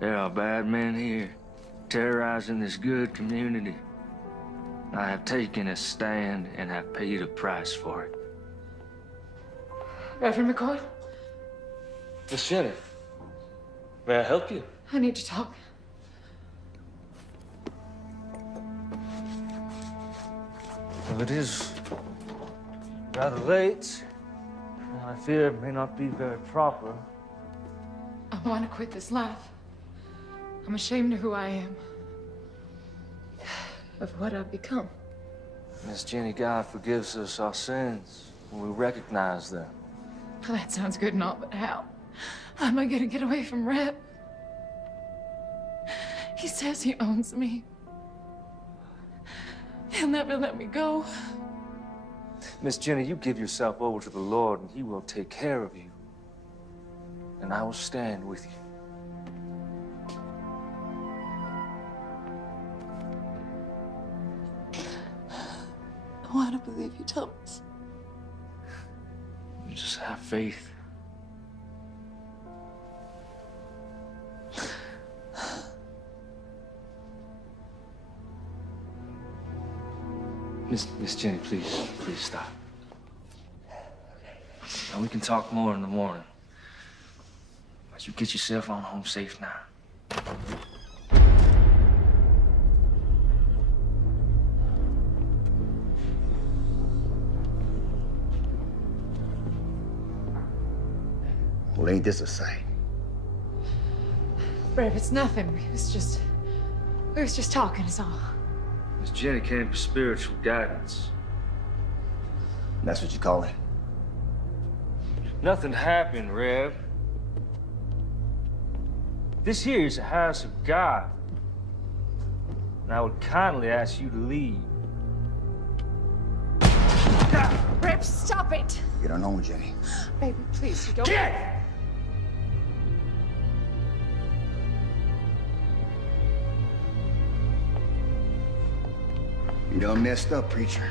There are bad men here, terrorizing this good community. I have taken a stand and have paid a price for it. Reverend McCoy? Miss Jenny, may I help you? I need to talk. Well, it is rather late, and I fear it may not be very proper. I want to quit this life. I'm ashamed of who I am, of what I've become. Miss Jenny, God forgives us our sins when we recognize them. Well, that sounds good and all, but how? How am I gonna get away from Rhett? He says he owns me. He'll never let me go. Miss Jenny, you give yourself over to the Lord and He will take care of you. And I will stand with you. I want to believe you, Thomas. You just have faith. Miss Jenny, please stop. And we can talk more in the morning. But you get yourself on home safe now. Well, ain't this a sight? Brad, it's nothing. We was just talking, is all. Miss Jenny came for spiritual guidance. That's what you call it? Nothing happened, Reb. This here is a house of God. And I would kindly ask you to leave. Reb, stop it! You don't know, Jenny. Baby, please, you don't... Get! You done messed up, preacher.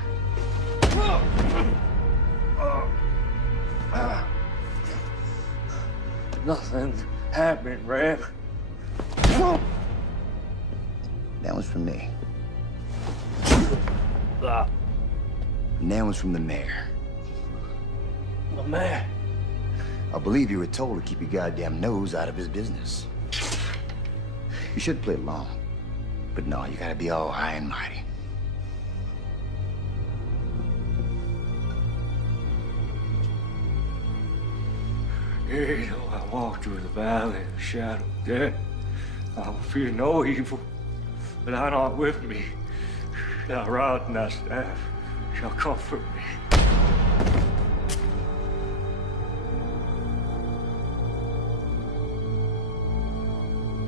Nothing happened, Reb. That one's from me. Ah, And that one's from the mayor. the man. I believe you were told to keep your goddamn nose out of his business. You should play along. But no, you gotta be all high and mighty. Yea, though I walk through the valley of the shadow of death, I will fear no evil, but thou art with me. Thy rod and thy staff shall comfort me.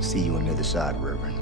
See you on the other side, Reverend.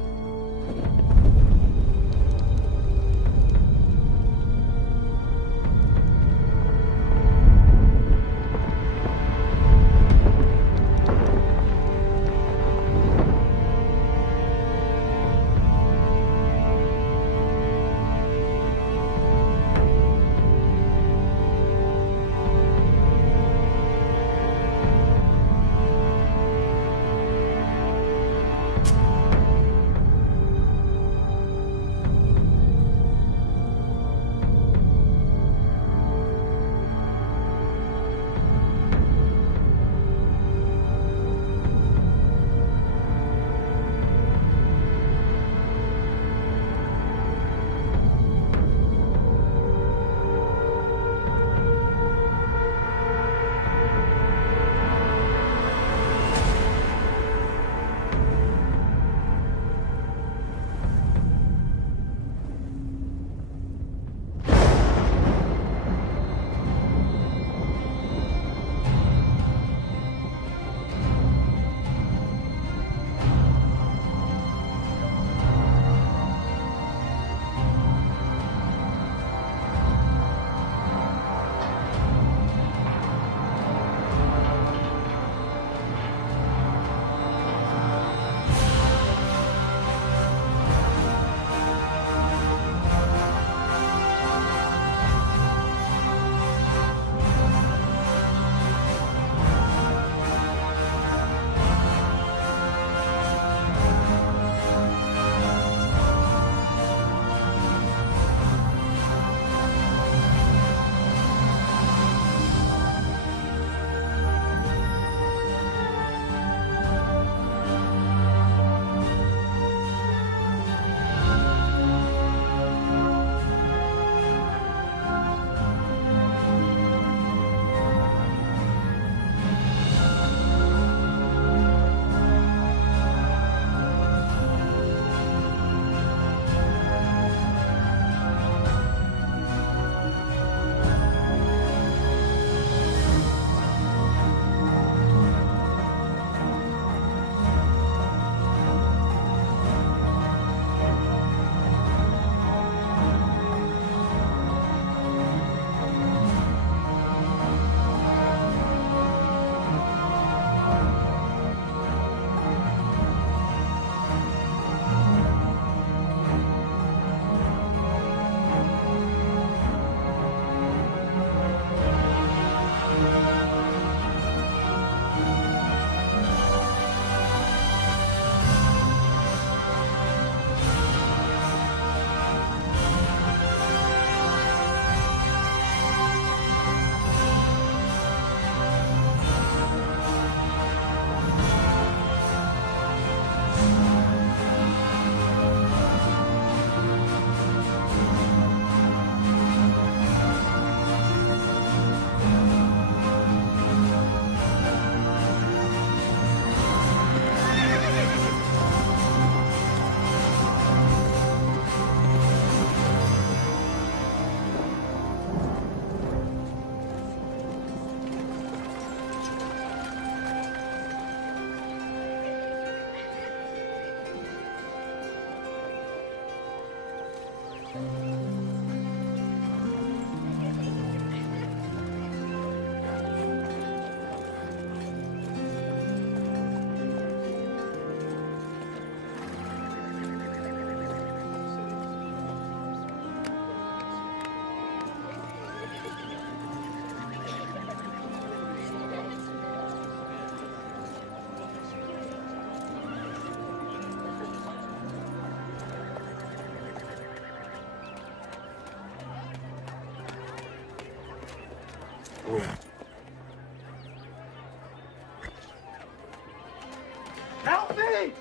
Help me!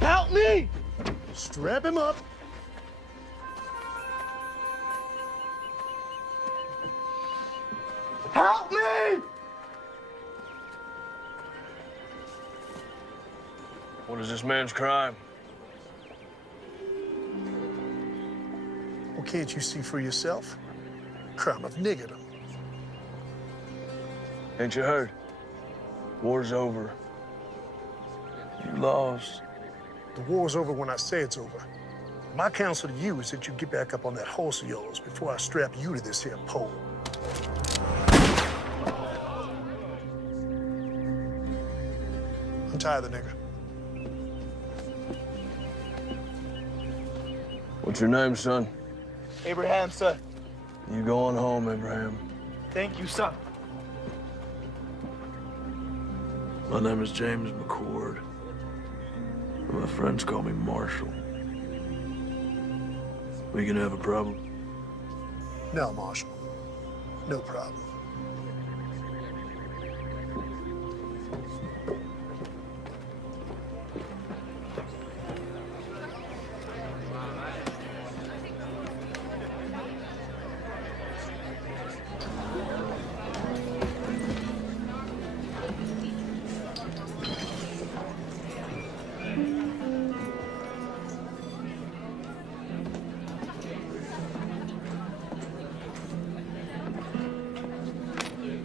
Help me! Strap him up. Help me! What is this man's crime? Well, can't you see for yourself? Crime of niggerdom. Ain't you heard? War's over. You lost. The war's over when I say it's over. My counsel to you is that you get back up on that horse of yours before I strap you to this here pole. Untie the nigger. What's your name, son? Abraham, sir. You going home, Abraham. Thank you, sir. My name is James McCord. My friends call me Marshall. We gonna have a problem? No, Marshal. No problem.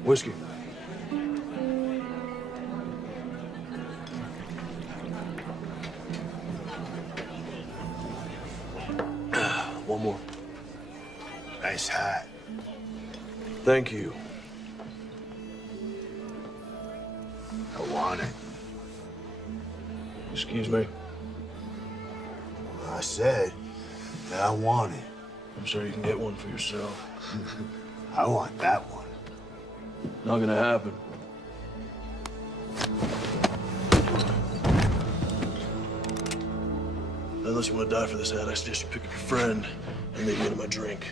Whiskey. One more. Nice hat. Thank you. I want it. Excuse me. I said that I want it. I'm sure you can get one for yourself. I want that one. Not gonna happen. Unless you want to die for this ad, I suggest you pick up your friend and maybe into my drink.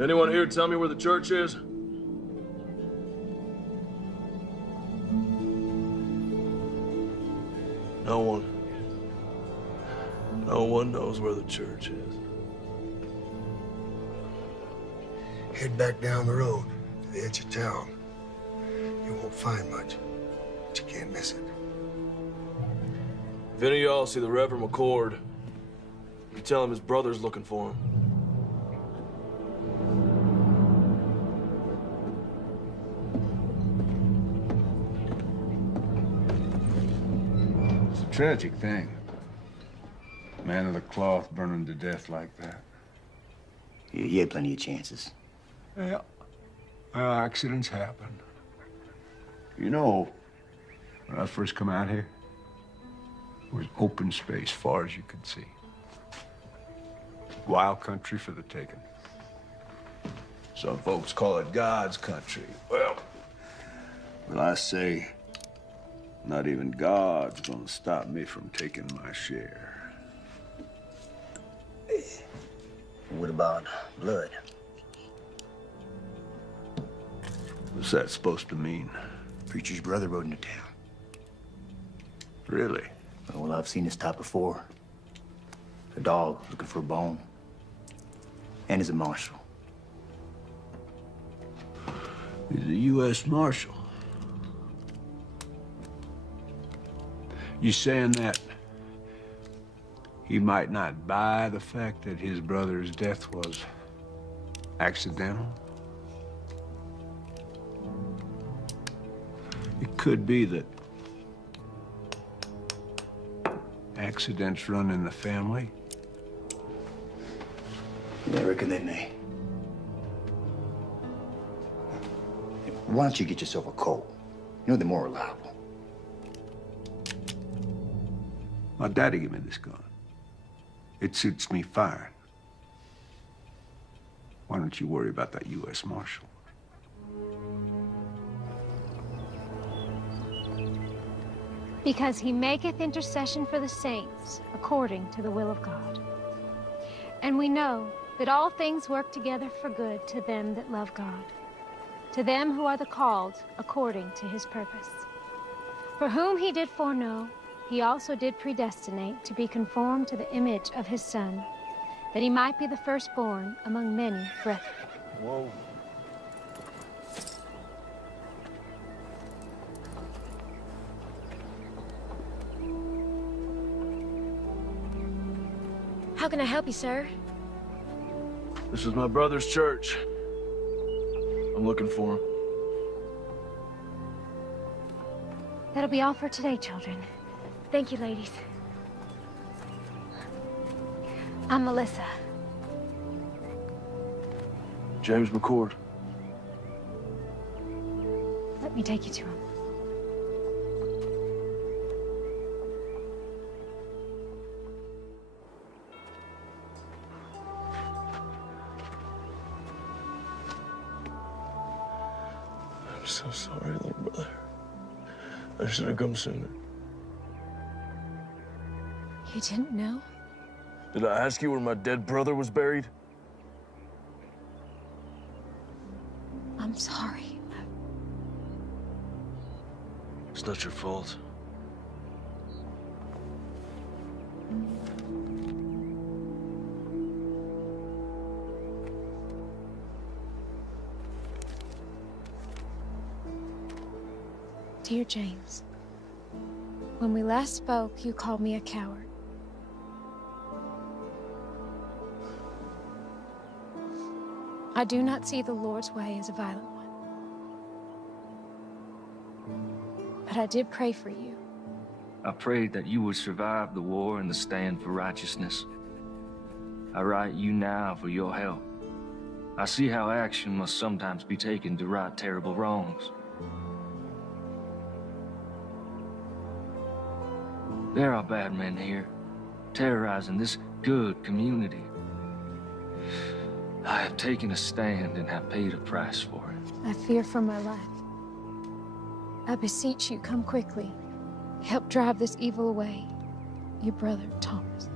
Anyone here tell me where the church is? No one. No one knows where the church is. Head back down the road to the edge of town. You won't find much, but you can't miss it. If any of y'all see the Reverend McCord, you tell him his brother's looking for him. Tragic thing. Man of the cloth burning to death like that. You had plenty of chances. Yeah. Well, accidents happen. You know, when I first come out here, it was open space far as you could see. Wild country for the taking. Some folks call it God's country. Well, I say, not even God's gonna stop me from taking my share. What about blood? What's that supposed to mean? Preacher's brother rode into town. Really? Well, I've seen this type before. A dog looking for a bone. And he's a marshal. He's a U.S. Marshal. You saying that he might not buy the fact that his brother's death was accidental? It could be that accidents run in the family. I reckon they may. Why don't you get yourself a coat? You know they're more reliable. My daddy gave me this gun. It suits me fine. Why don't you worry about that U.S. Marshal? Because he maketh intercession for the saints according to the will of God. And we know that all things work together for good to them that love God, to them who are the called according to his purpose. For whom he did foreknow, he also did predestinate to be conformed to the image of his Son, that he might be the firstborn among many brethren. Whoa. How can I help you, sir? This is my brother's church. I'm looking for him. That'll be all for today, children. Thank you, ladies. I'm Melissa. James McCord. Let me take you to him. I'm so sorry, little brother. I should have come sooner. You didn't know? Did I ask you where my dead brother was buried? I'm sorry. It's not your fault. Dear James, when we last spoke, you called me a coward. I do not see the Lord's way as a violent one. But I did pray for you. I prayed that you would survive the war and the stand for righteousness. I write you now for your help. I see how action must sometimes be taken to right terrible wrongs. There are bad men here, terrorizing this good community. I have taken a stand and have paid a price for it. I fear for my life. I beseech you, come quickly. Help drive this evil away. Your brother, Thomas.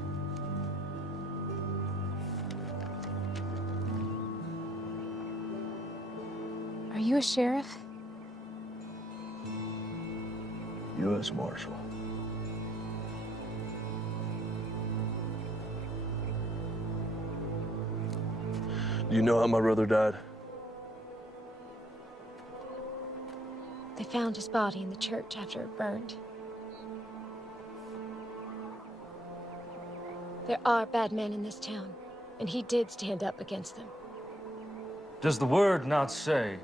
Are you a sheriff? U.S. Marshal. Do you know how my brother died? They found his body in the church after it burned. There are bad men in this town, and he did stand up against them. Does the word not say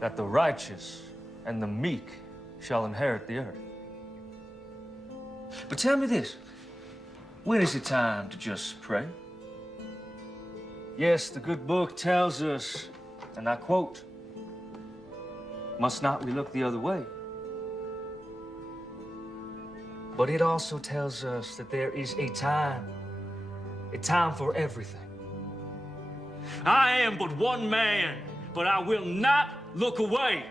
that the righteous and the meek shall inherit the earth? But tell me this, when is it time to just pray? Yes, the good book tells us, and I quote, must not we look the other way? But it also tells us that there is a time for everything. I am but one man, but I will not look away.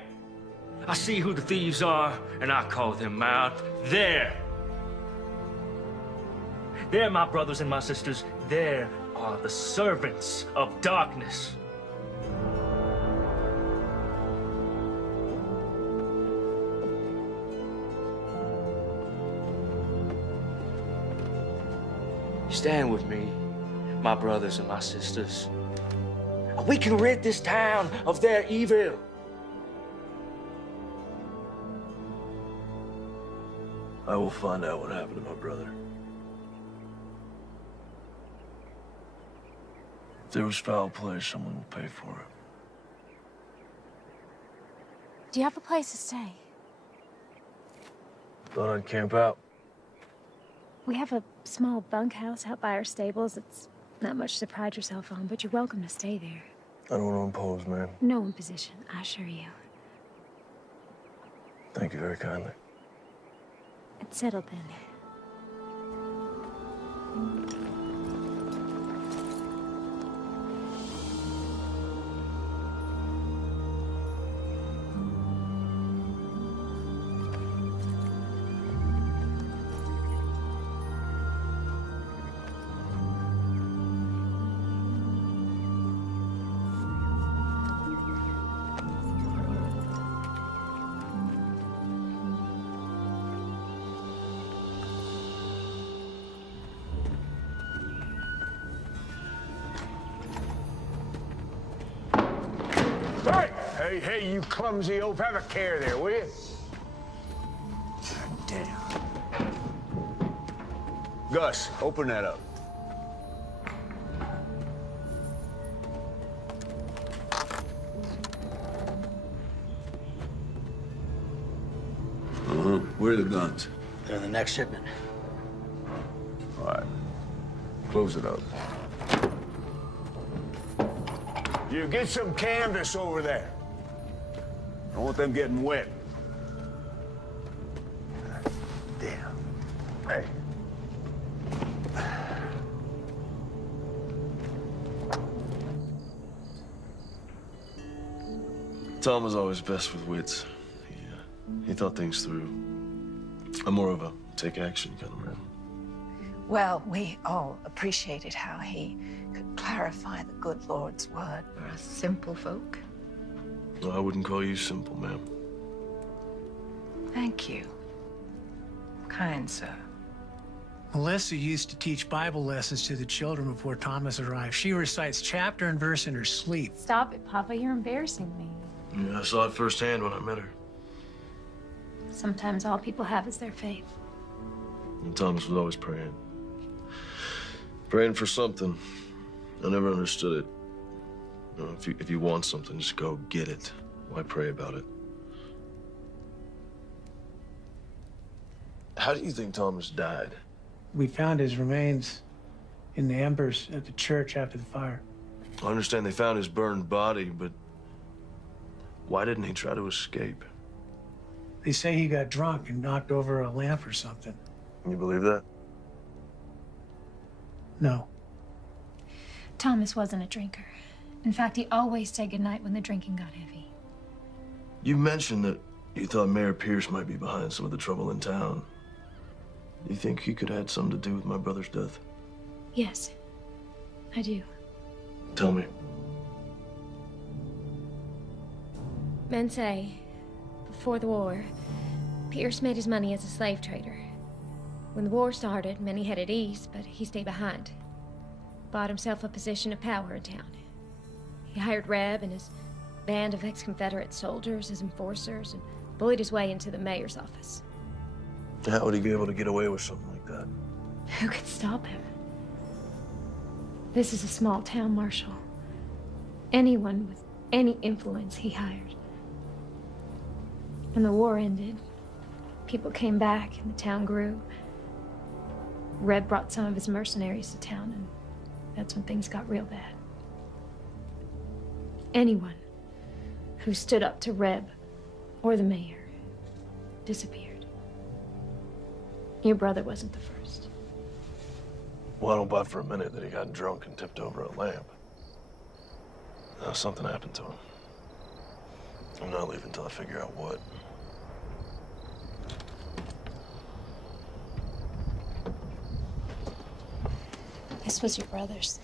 I see who the thieves are, and I call them out. There, my brothers and my sisters, there are the servants of darkness. Stand with me, my brothers and my sisters. We can rid this town of their evil. I will find out what happened to my brother. If there was foul play, someone will pay for it. Do you have a place to stay? Thought I'd camp out. We have a small bunkhouse out by our stables. It's not much to pride yourself on, but you're welcome to stay there. I don't want to impose, ma'am. No imposition, I assure you. Thank you very kindly. It's settled then. Hey, you clumsy oaf, have a care there, will you? Damn. Gus, open that up. Where are the guns? They're in the next shipment. All right. Close it up. You get some canvas over there. Don't want them getting wet. Damn. Hey. Tom was always best with wits. He thought things through. I'm more of a take action kind of man. Well, we all appreciated how he could clarify the good Lord's word for us simple folk. No, I wouldn't call you simple, ma'am. Thank you, kind sir. Melissa used to teach Bible lessons to the children before Thomas arrived. She recites chapter and verse in her sleep. Stop it, Papa. You're embarrassing me. Yeah, I saw it firsthand when I met her. Sometimes all people have is their faith. And Thomas was always praying. Praying for something. I never understood it. You know, if you want something, just go get it. Why pray about it? How do you think Thomas died? We found his remains in the embers at the church after the fire. I understand they found his burned body, but why didn't he try to escape? They say he got drunk and knocked over a lamp or something. You believe that? No. Thomas wasn't a drinker. In fact, he always said goodnight when the drinking got heavy. You mentioned that you thought Mayor Pierce might be behind some of the trouble in town. You think he could have had something to do with my brother's death? Yes, I do. Tell me. Men say, before the war, Pierce made his money as a slave trader. When the war started, many headed east, but he stayed behind. Bought himself a position of power in town. He hired Reb and his band of ex-Confederate soldiers as enforcers and bullied his way into the mayor's office. How would he be able to get away with something like that? Who could stop him? This is a small town, Marshal. Anyone with any influence he hired. When the war ended, people came back and the town grew. Reb brought some of his mercenaries to town, and that's when things got real bad. Anyone who stood up to Reb or the mayor disappeared. Your brother wasn't the first. Well, I don't buy for a minute that he got drunk and tipped over a lamp. No, something happened to him. I'm not leaving until I figure out what. This was your brother's.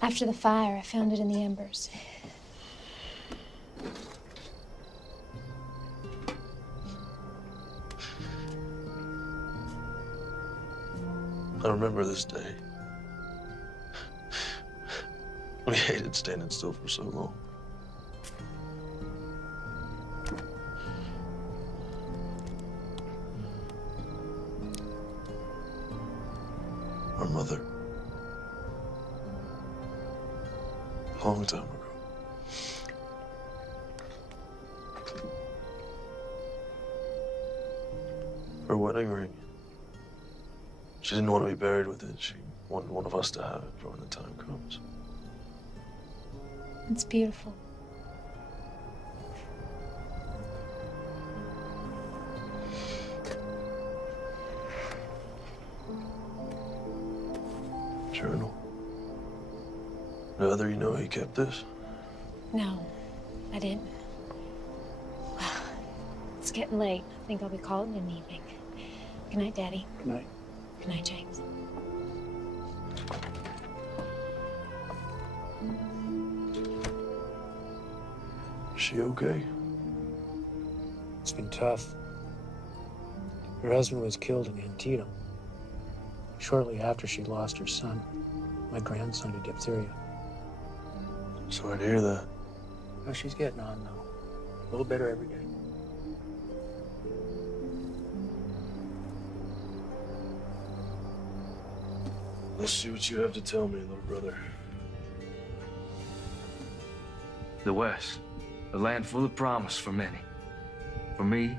After the fire, I found it in the embers. I remember this day. We hated standing still for so long. Long time ago. Her wedding ring. She didn't want to be buried with it. She wanted one of us to have it for when the time comes. It's beautiful. Journal. Now, you know he kept this? No, I didn't. Well, it's getting late. I think I'll be calling in the evening. Good night, Daddy. Good night. Good night, James. Is she okay? It's been tough. Her husband was killed in Antietam. Shortly after she lost her son, my grandson, to diphtheria. Sorry to hear that. Well, she's getting on, though. A little better every day. Let's see what you have to tell me, little brother. The West, a land full of promise for many. For me,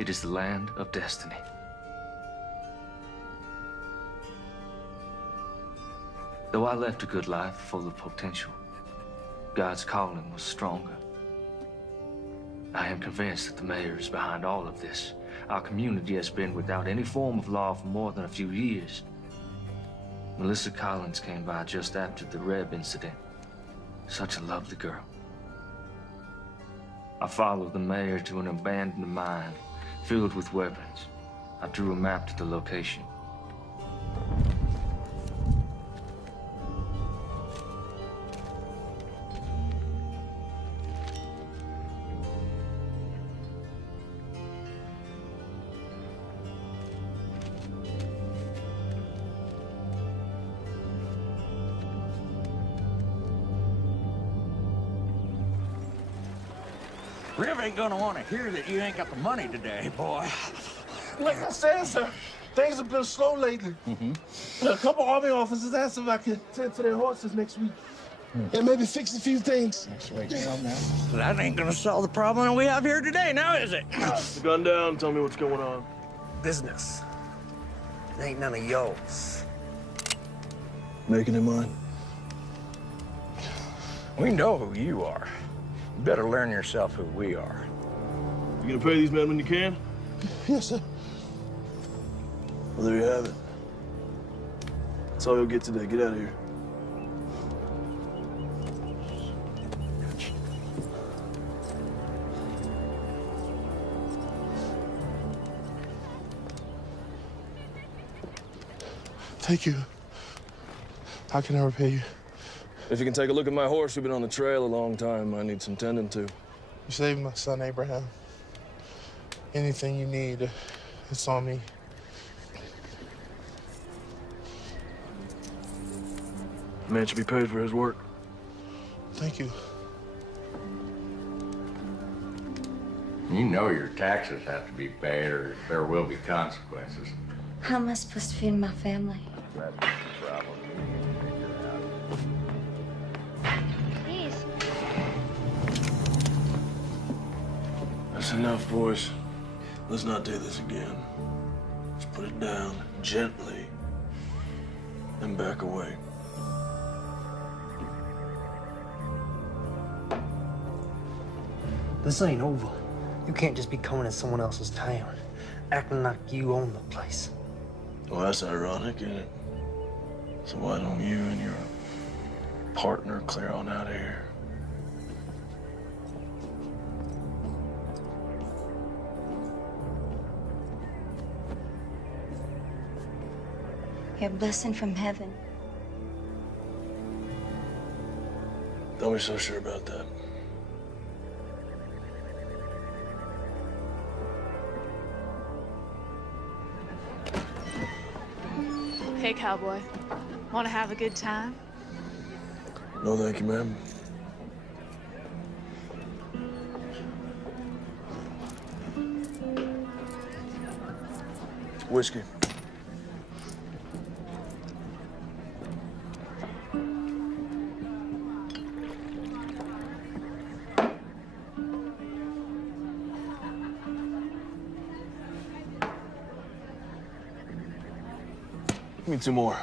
it is the land of destiny. Though I left a good life full of potential, God's calling was stronger. I am convinced that the mayor is behind all of this. Our community has been without any form of law for more than a few years. Melissa Collins came by just after the Reb incident. Such a lovely girl. I followed the mayor to an abandoned mine filled with weapons. I drew a map to the location. Rev ain't gonna want to hear that you ain't got the money today, boy. Like I said, sir, things have been slow lately. A couple Army officers asked if I could tend to their horses next week. And maybe fix a few things. That ain't gonna solve the problem we have here today, now is it? The gun down, tell me what's going on. Business. It ain't none of yours. Making it mine. We know who you are. You better learn yourself who we are. You gonna pay these men when you can? Yes, sir. Well, there you have it. That's all you'll get today. Get out of here. Thank you. How can I repay you? If you can take a look at my horse, we've been on the trail a long time. I need some tending to. You saved my son, Abraham. Anything you need, it's on me. The man should be paid for his work. Thank you. You know your taxes have to be paid or there will be consequences. How am I supposed to feed my family? That's the problem. Please. That's enough, boys. Let's not do this again. Let's put it down gently and back away. This ain't over. You can't just be coming in someone else's town, acting like you own the place. Well, that's ironic, isn't it? So why don't you and your partner clear on out of here? You're a blessing from heaven. Don't be so sure about that. Hey, cowboy. Want to have a good time? No, thank you, ma'am. Whiskey. me 2 more.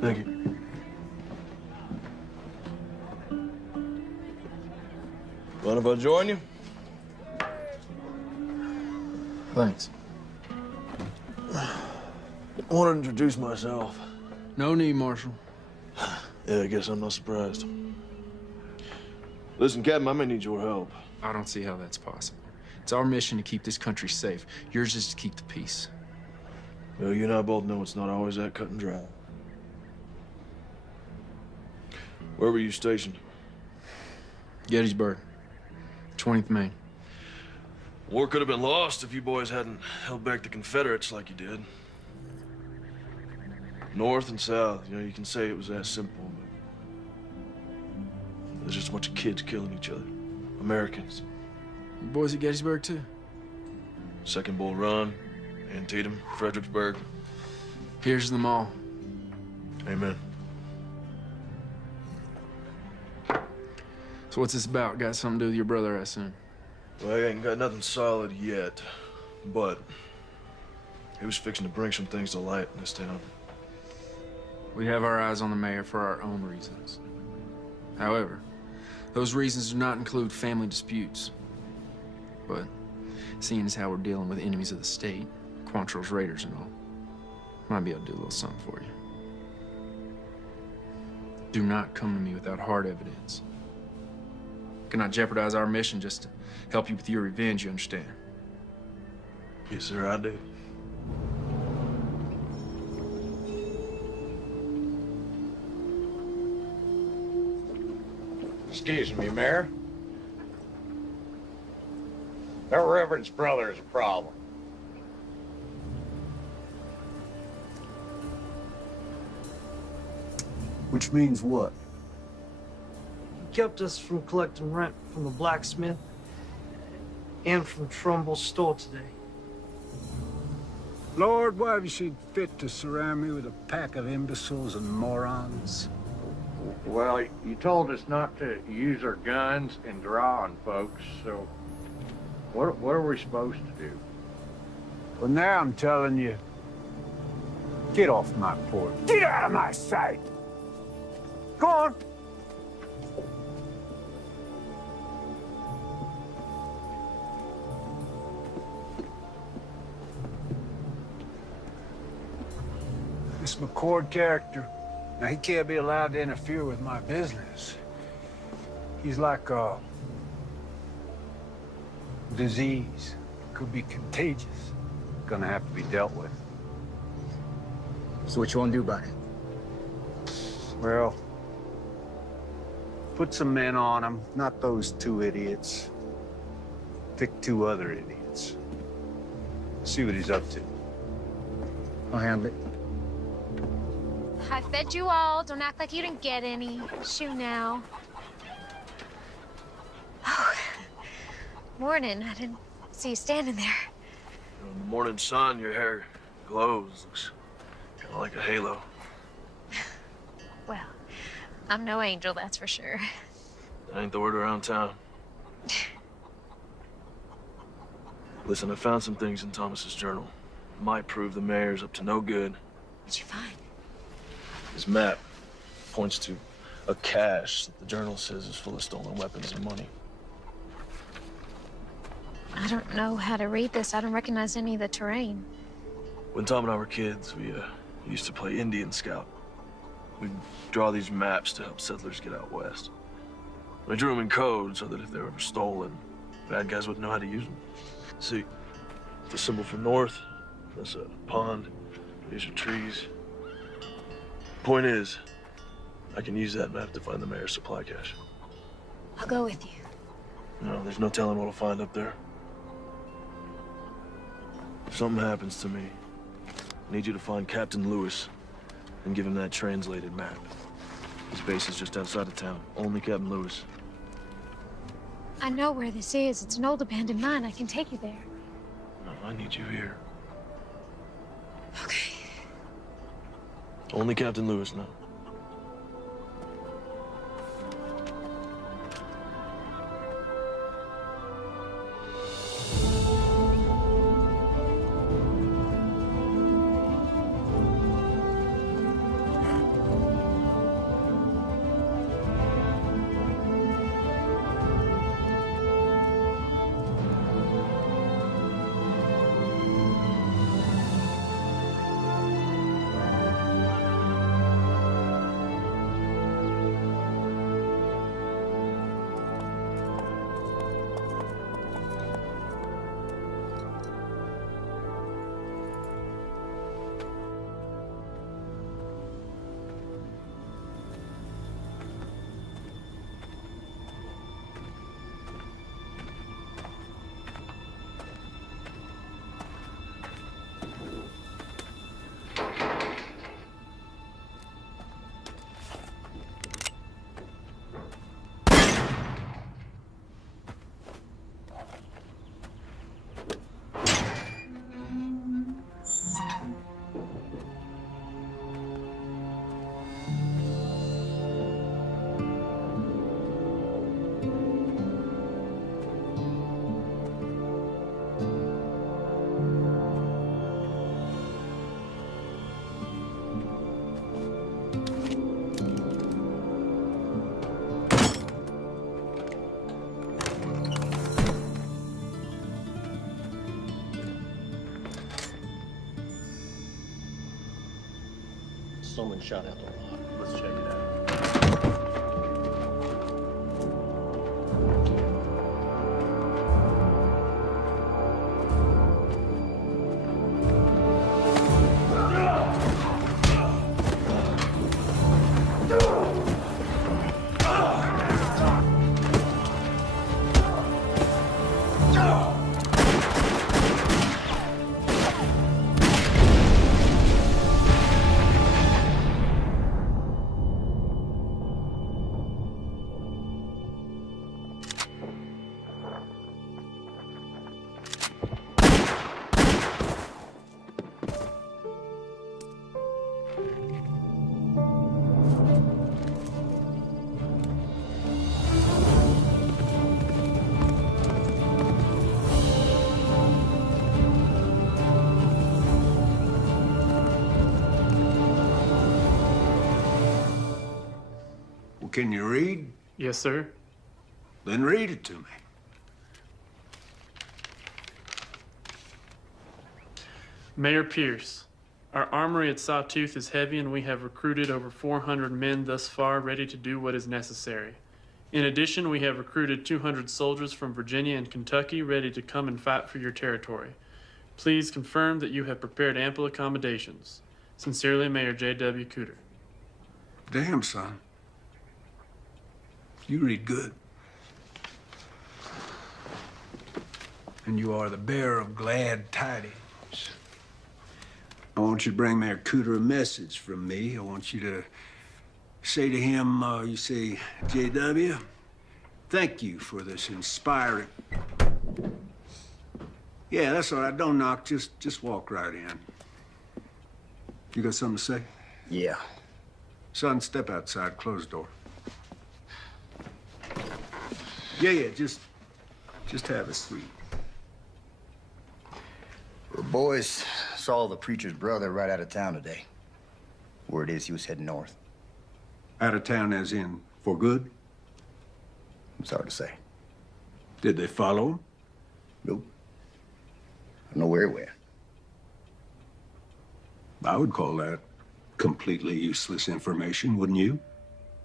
Thank you. Mind if I join you? Thanks. I want to introduce myself. No need, Marshal. Yeah, I guess I'm not surprised. Listen, Captain, I may need your help. I don't see how that's possible. It's our mission to keep this country safe. Yours is to keep the peace. Well, you and I both know it's not always that cut and dry. Where were you stationed? Gettysburg, 20th Maine. War could have been lost if you boys hadn't held back the Confederates like you did. North and South, you know, you can say it was that simple, but there's just a bunch of kids killing each other. Americans. You boys at Gettysburg, too? Second Bull Run, Antietam, Fredericksburg. Here's them all. Amen. So what's this about? Got something to do with your brother, I assume? Well, I ain't got nothing solid yet, but he was fixing to bring some things to light in this town. We have our eyes on the mayor for our own reasons. However, those reasons do not include family disputes. But seeing as how we're dealing with enemies of the state, Quantrill's raiders and all, might be able to do a little something for you. Do not come to me without hard evidence. Cannot jeopardize our mission just to help you with your revenge, you understand? Yes, sir, I do. Excuse me, Mayor. Our reverend's brother is a problem. Which means what? He kept us from collecting rent from the blacksmith and from Trumbull's store today. Lord, why have you seen fit to surround me with a pack of imbeciles and morons? Well, you told us not to use our guns and draw on folks, so what are we supposed to do? Well, now I'm telling you, get off my porch. Get out of my sight! Go on! This McCord character, now he can't be allowed to interfere with my business. He's like a disease. Could be contagious. Gonna have to be dealt with. So what you want to do about it? Well, put some men on him, not those 2 idiots. Pick 2 other idiots. See what he's up to. I'll handle it. I fed you all. Don't act like you didn't get any. Shoo now. Oh, morning. I didn't see you standing there. You know, in the morning sun, your hair glows. Looks kind of like a halo. Well, I'm no angel, that's for sure. That ain't the word around town. Listen, I found some things in Thomas's journal. Might prove the mayor's up to no good. What'd you find? His map points to a cache that the journal says is full of stolen weapons and money. I don't know how to read this. I don't recognize any of the terrain. When Tom and I were kids, we used to play Indian Scout. We'd draw these maps to help settlers get out west. We drew them in code so that if they were ever stolen, bad guys wouldn't know how to use them. See, the symbol for north, that's a pond. These are trees. Point is, I can use that map to find the mayor's supply cache. I'll go with you. No, there's no telling what I'll find up there. If something happens to me, I need you to find Captain Lewis and give him that translated map. His base is just outside of town. Only Captain Lewis. I know where this is. It's an old abandoned mine. I can take you there. No, I need you here. Okay. Only Captain Lewis now. someone shot out the lot. Let's check it out. Can you read? Yes, sir. Then read it to me. Mayor Pierce, our armory at Sawtooth is heavy and we have recruited over 400 men thus far ready to do what is necessary. In addition, we have recruited 200 soldiers from Virginia and Kentucky ready to come and fight for your territory. Please confirm that you have prepared ample accommodations. Sincerely, Mayor J.W. Cooter. Damn, son. You read good. And you are the bearer of glad tidings. I want you to bring Mayor Cooter a message from me. I want you to say to him, you say, J.W., thank you for this inspiring... Yeah, that's all right. Don't knock. Just walk right in. You got something to say? Yeah. Son, step outside. Close the door. Yeah, just have a seat. The boys saw the preacher's brother right out of town today. Word is he was heading north. Out of town as in for good? It's hard to say. Did they follow him? Nope. I don't know where he went. I would call that completely useless information, wouldn't you?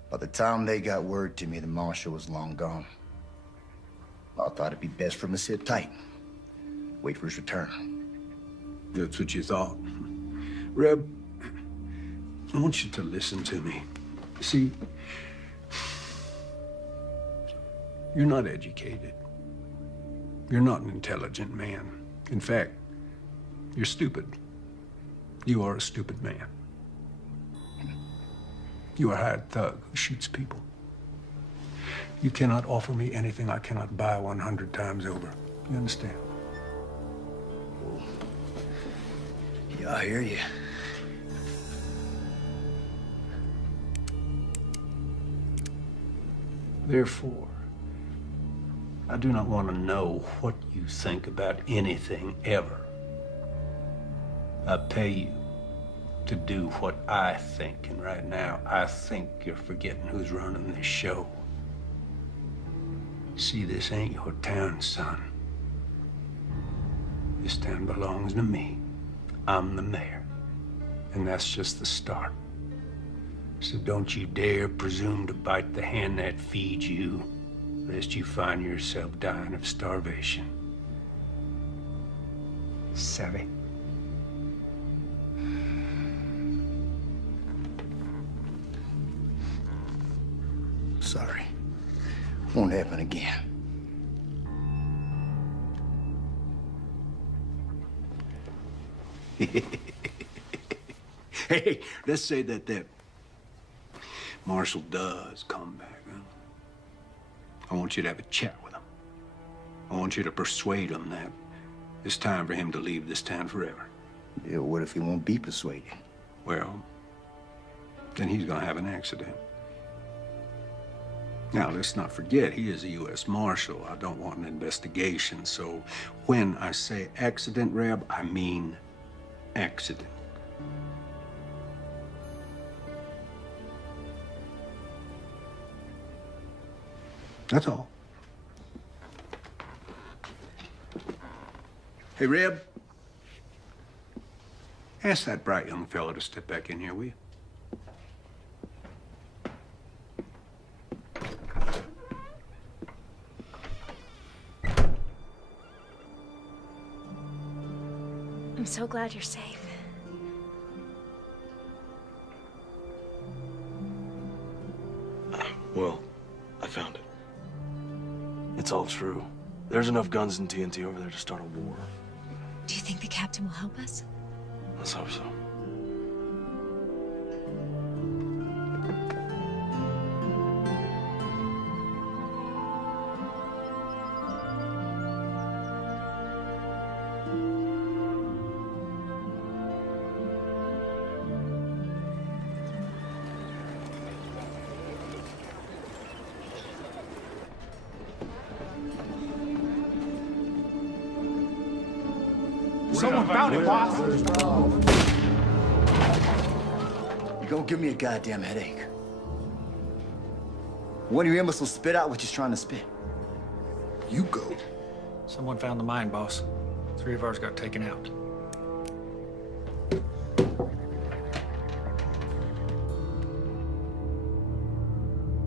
By the time they got word to me, the marshal was long gone. I thought it'd be best for him to sit tight. Wait for his return. That's what you thought. Reb, I want you to listen to me. See, you're not educated. You're not an intelligent man. In fact, you're stupid. You are a stupid man. You are a hired thug who shoots people. You cannot offer me anything I cannot buy 100 times over. You understand? Yeah, I hear you. Therefore, I do not want to know what you think about anything ever. I pay you to do what I think, and right now, I think you're forgetting who's running this show. See, this ain't your town, son. This town belongs to me. I'm the mayor, and that's just the start. So don't you dare presume to bite the hand that feeds you, lest you find yourself dying of starvation. Savvy? Sorry. Won't happen again. Hey, let's say that Marshal does come back, huh? I want you to have a chat with him. I want you to persuade him that it's time for him to leave this town forever. Yeah, what if he won't be persuaded? Well, then he's gonna have an accident. Now, let's not forget, he is a U.S. Marshal. I don't want an investigation, so when I say accident, Reb, I mean accident. That's all. Hey, Reb, ask that bright young fella to step back in here, will you? so glad you're safe. Well, I found it. It's all true. There's enough guns and TNT over there to start a war. Do you think the captain will help us? Let's hope so. Someone found it, boss. You're gonna give me a goddamn headache. One of your imbeciles spit out what you're trying to spit. You go. Someone found the mine, boss. 3 of ours got taken out.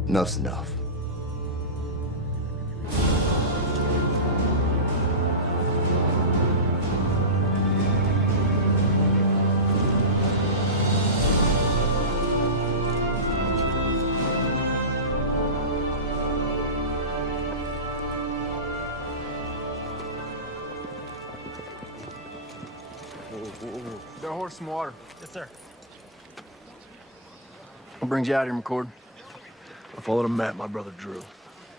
Enough's enough. Got a horse some water. Yes, sir. What brings you out here, McCord? I followed a map my brother drew.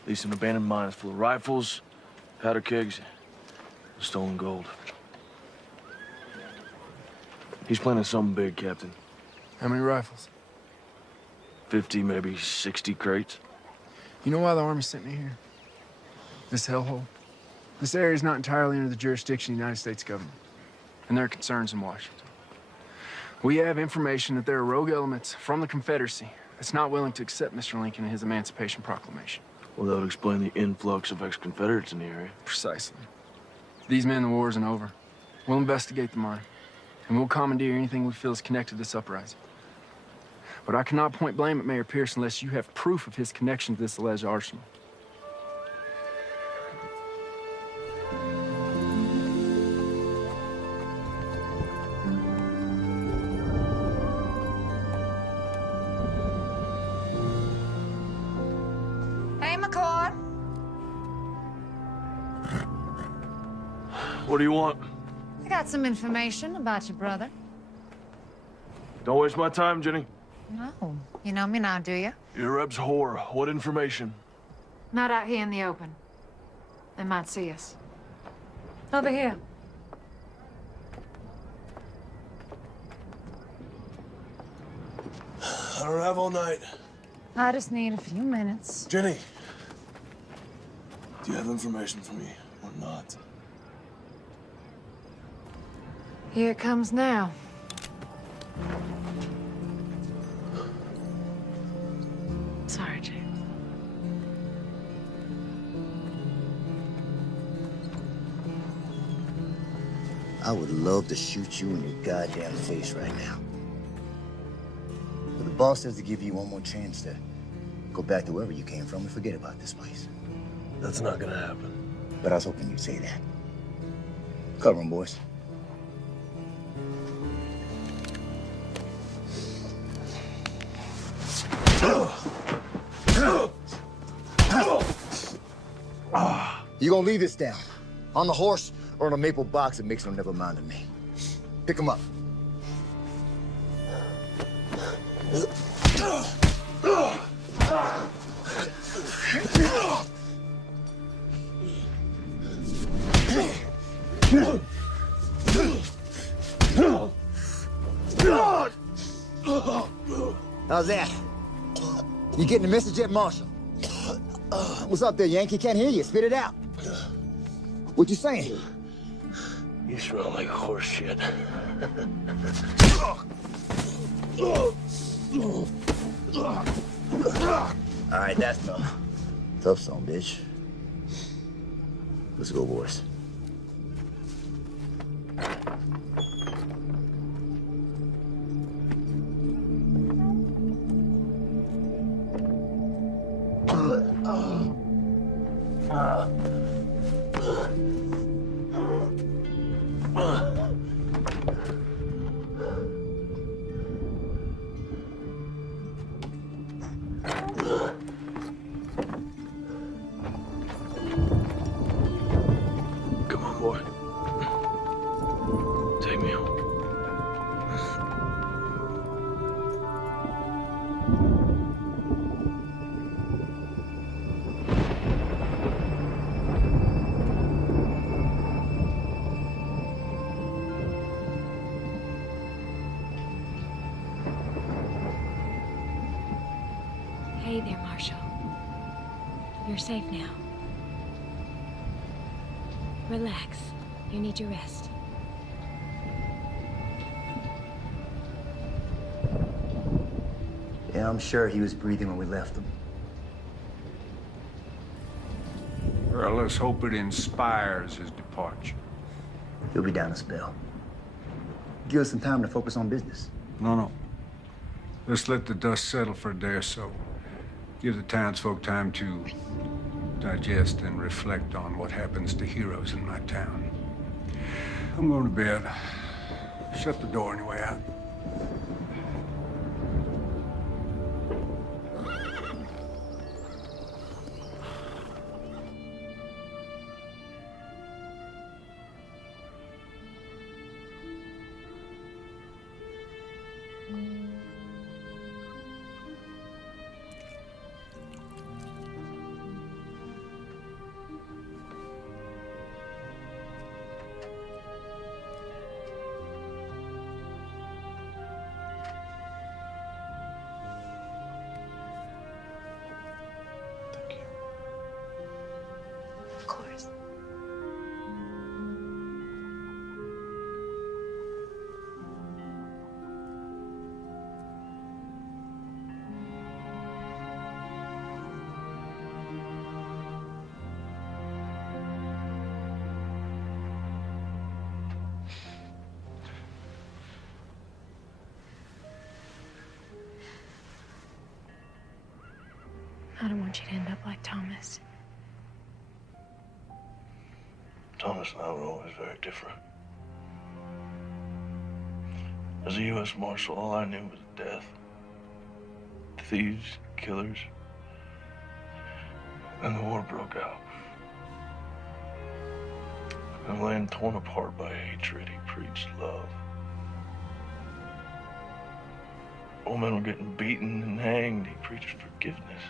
Leased an abandoned mine full of rifles, powder kegs, and stolen gold. He's planning something big, Captain. How many rifles? 50, maybe 60 crates. You know why the Army sent me here? This hellhole. This area is not entirely under the jurisdiction of the United States government, and there are concerns in Washington. We have information that there are rogue elements from the Confederacy that's not willing to accept Mr. Lincoln and his Emancipation Proclamation. Well, that would explain the influx of ex-Confederates in the area. Precisely. For these men, the war isn't over. We'll investigate the mine, and we'll commandeer anything we feel is connected to this uprising. But I cannot point blame at Mayor Pierce unless you have proof of his connection to this alleged arsenal. Hey, McCord. What do you want? I got some information about your brother. Don't waste my time, Jenny. No, you know me now, do you? You're Reb's whore. What information? Not out here in the open. They might see us. Over here. I don't have all night. I just need a few minutes. Jenny, do you have information for me or not? Here it comes now. Sorry, James. I would love to shoot you in your goddamn face right now. But the boss says to give you one more chance to go back to wherever you came from and forget about this place. That's not gonna happen. But I was hoping you'd say that. Cover 'em, boys. You gonna leave this down? On the horse or in a maple box that makes no never mind to me? Pick 'em up. How's that? You getting the message yet, Marshal? What's up there, Yankee? Can't hear you. Spit it out. What you saying? You smell like horse shit. All right, that's tough. Tough song, bitch. Let's go, boys. Hey there, Marshal. You're safe now. Relax. You need your rest. Yeah, I'm sure he was breathing when we left him. Well, let's hope it inspires his departure. He'll be down a spell. Give us some time to focus on business. No. Let's let the dust settle for a day or so. Give the townsfolk time to digest and reflect on what happens to heroes in my town. I'm going to bed. Shut the door on your way out. Of course. I don't want you to end up like Thomas. Thomas and I were always very different. As a U.S. Marshal, all I knew was death. Thieves, killers. Then the war broke out. A land torn apart by hatred, he preached love. Old men were getting beaten and hanged, he preached forgiveness.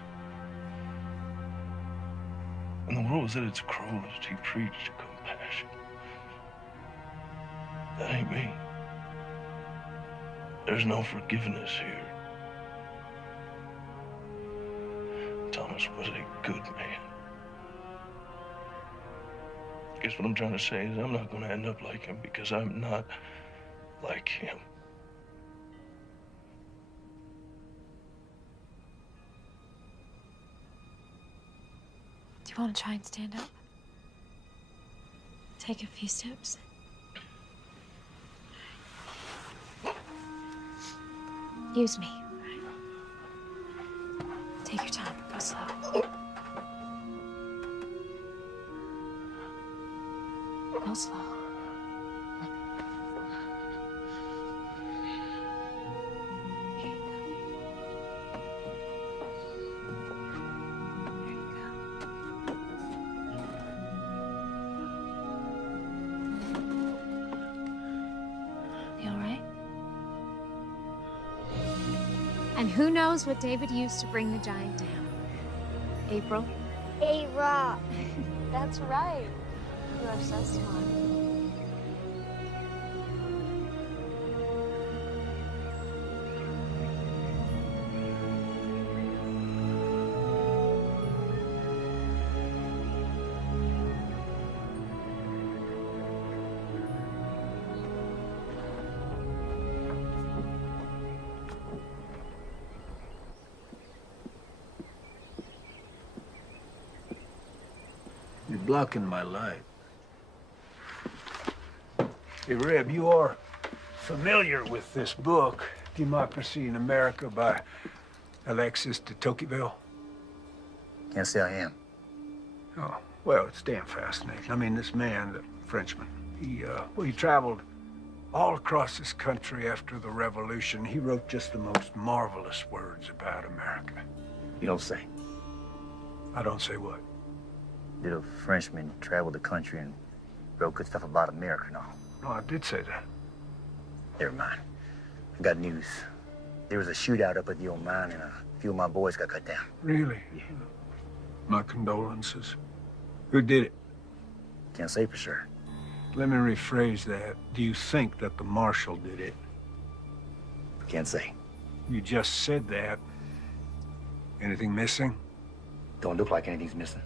And the world was at its cruelest, he preached compassion. That ain't me. There's no forgiveness here. Thomas was a good man. I guess what I'm trying to say is I'm not going to end up like him because I'm not like him. Do you want to try and stand up? Take a few steps. Use me. Take your time. Go slow. Go slow. And who knows what David used to bring the giant down? April? A rock. That's right. You are so smart. You're blocking my light. Hey, Reb, you are familiar with this book, Democracy in America by Alexis de Tocqueville? Can't say I am. Oh, well, it's damn fascinating. I mean, this man, the Frenchman, he traveled all across this country after the Revolution. He wrote just the most marvelous words about America. You don't say. I don't say what? Did a Frenchman travel the country and wrote good stuff about America and all? No, I did say that. Never mind. I got news. There was a shootout up at the old mine and a few of my boys got cut down. Really? Yeah. My condolences. Who did it? Can't say for sure. Let me rephrase that. Do you think that the marshal did it? Can't say. You just said that, Anything missing? Don't look like anything's missing.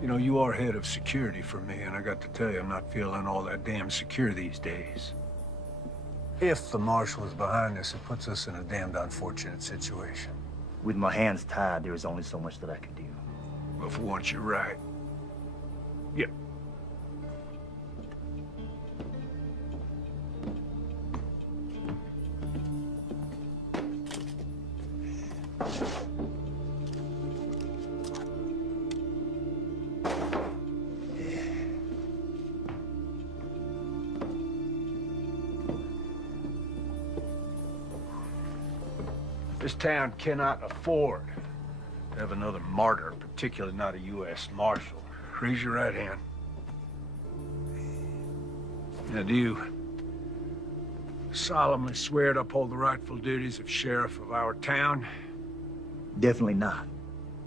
You know, you are head of security for me, and I got to tell you, I'm not feeling all that damn secure these days. If the marshal is behind this, it puts us in a damned unfortunate situation. With my hands tied, there is only so much that I can do. Well, for once, you're right. Yep. This town cannot afford to have another martyr, particularly not a U.S. Marshal. Raise your right hand. Now, do you solemnly swear to uphold the rightful duties of sheriff of our town? Definitely not.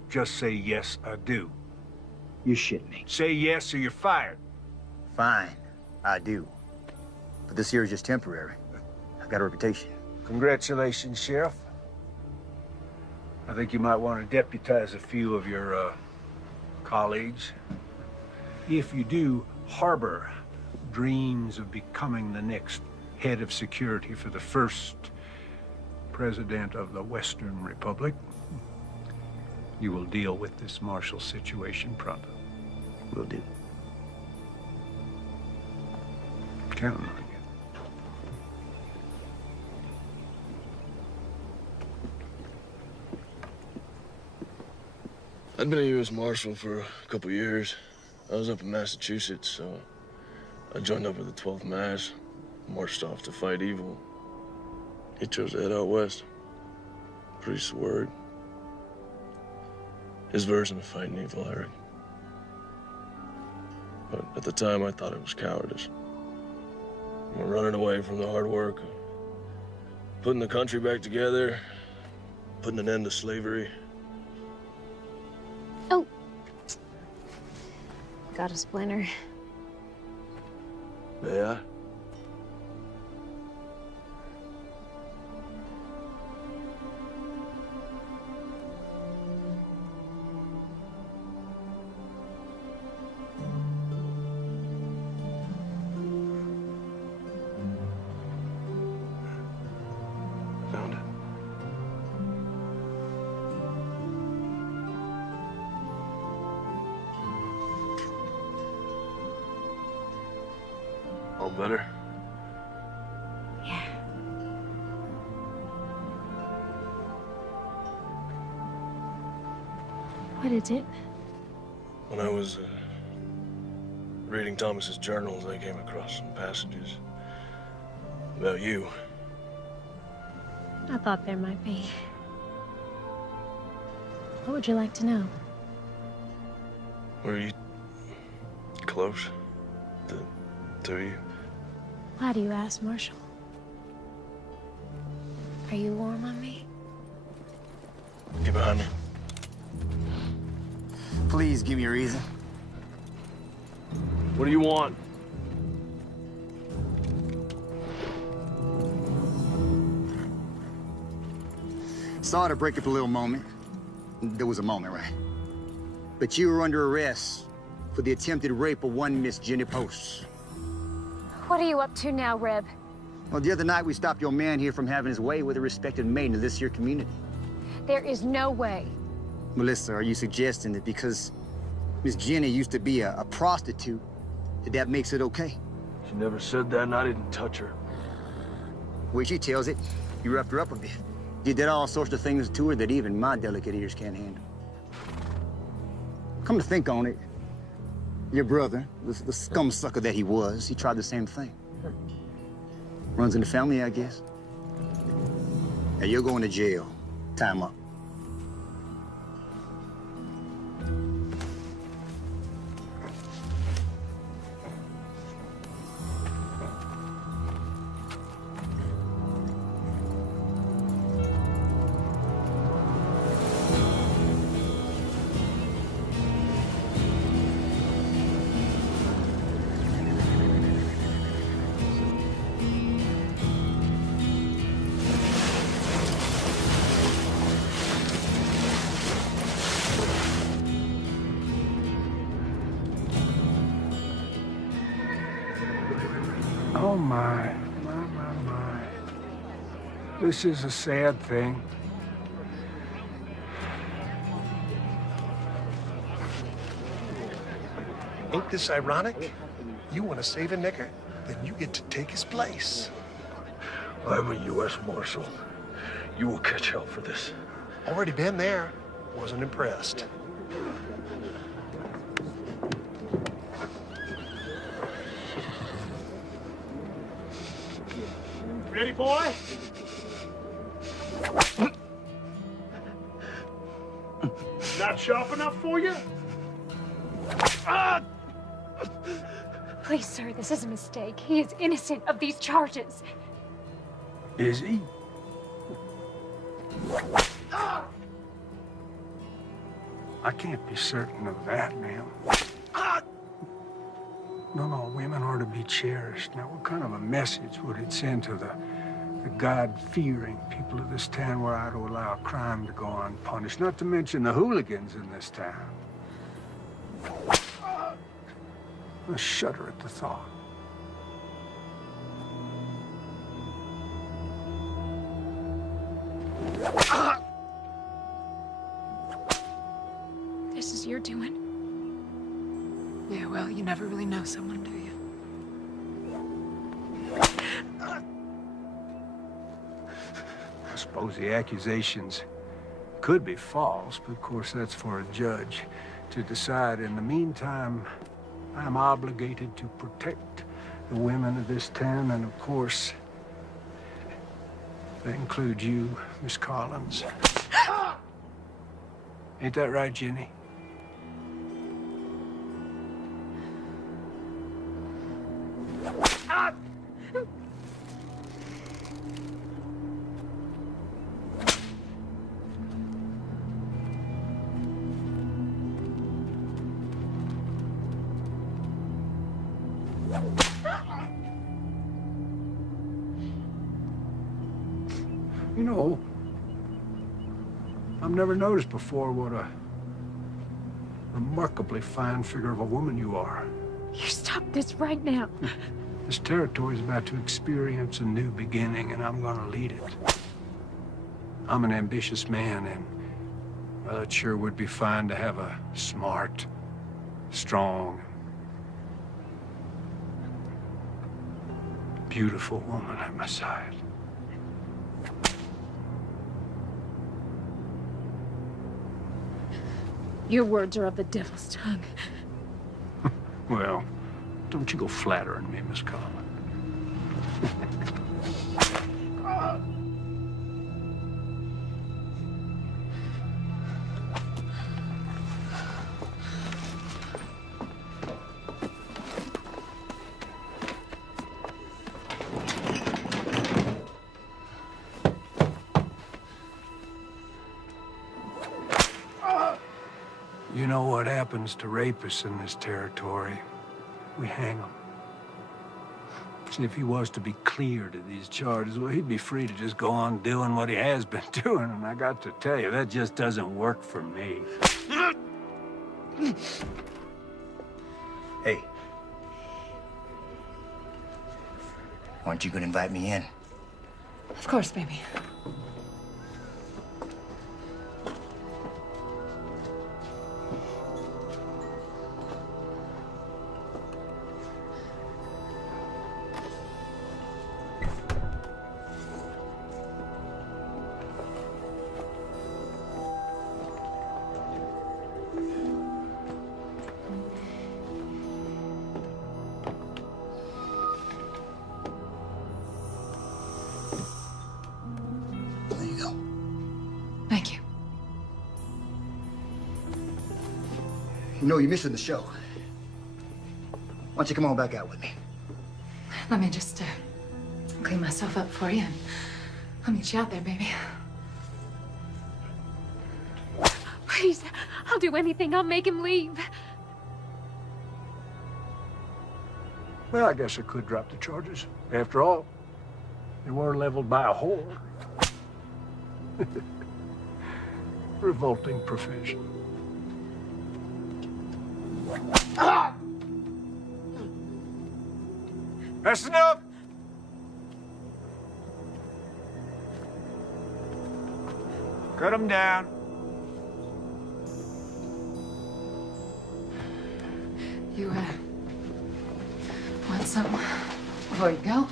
Just say, yes, I do. You shit me. Say yes or you're fired. Fine, I do. But this here is just temporary. I got a reputation. Congratulations, Sheriff. I think you might want to deputize a few of your colleagues. If you do harbor dreams of becoming the next head of security for the first president of the Western Republic, you will deal with this martial situation pronto. Will do. Counting on you. I'd been a U.S. Marshal for a couple years. I was up in Massachusetts, so I joined up with the 12th Mass, marched off to fight evil. He chose to head out west. Priest's word. His version of fighting evil, I reckon. But at the time, I thought it was cowardice. We're running away from the hard work, putting the country back together, putting an end to slavery. Oh. Got a splinter. Yeah? Found it. All better? Yeah. What is it? When I was reading Thomas's journals, I came across some passages about you. I thought there might be. What would you like to know? Were you close? The two of you? Why do you ask, Marshal? Are you warm on me? Get behind me. Please give me a reason. What do you want? Sorry to break up a little moment. There was a moment, right? But you were under arrest for the attempted rape of one Miss Jenny Post. What are you up to now, Reb? Well, the other night we stopped your man here from having his way with a respected maiden of this here community. There is no way. Melissa, are you suggesting that because Miss Jenny used to be a prostitute, that makes it okay? She never said that, and I didn't touch her. Well, she tells it. You roughed her up a bit. You did all sorts of things to her that even my delicate ears can't handle. Come to think on it, your brother, the scum sucker that he was, he tried the same thing. Runs in the family, I guess. Now you're going to jail. Time up. my. This is a sad thing. Ain't this ironic? You want to save a nigger, then you get to take his place. I'm a U.S. Marshal. You will catch hell for this. Already been there. Wasn't impressed. Ready, boy? Not sharp enough for you? Ah! Please, sir, this is a mistake. He is innocent of these charges. Is he? I can't be certain of that, ma'am. No, women are to be cherished. Now, what kind of a message would it send to the God-fearing people of this town were I to allow crime to go unpunished? Not to mention the hooligans in this town. I shudder at the thought. This is your doing? Yeah, well, you never really know someone, do you? I suppose the accusations could be false, but of course that's for a judge to decide. In the meantime, I'm obligated to protect the women of this town, and of course, that includes you, Miss Collins. Ain't that right, Jenny? You know, I've never noticed before what a remarkably fine figure of a woman you are. You stop this right now. This territory is about to experience a new beginning, and I'm gonna lead it. I'm an ambitious man, and well, it sure would be fine to have a smart, strong, beautiful woman at my side. Your words are of the devil's tongue. Well, don't you go flattering me, Miss Collins. You know what happens to rapists in this territory? We hang them. See, if he was to be cleared of these charges, well, he'd be free to just go on doing what he has been doing, and I got to tell you, that just doesn't work for me. Hey. Aren't you gonna invite me in? Of course, baby. There you go. Thank you. You know, you're missing the show. Why don't you come on back out with me? Let me just clean myself up for you, and I'll meet you out there, baby. Please, I'll do anything. I'll make him leave. Well, I guess I could drop the charges. After all, they were leveled by a whore. Revolting profession. Ah! That's enough! Cut him down. You, want something before you go?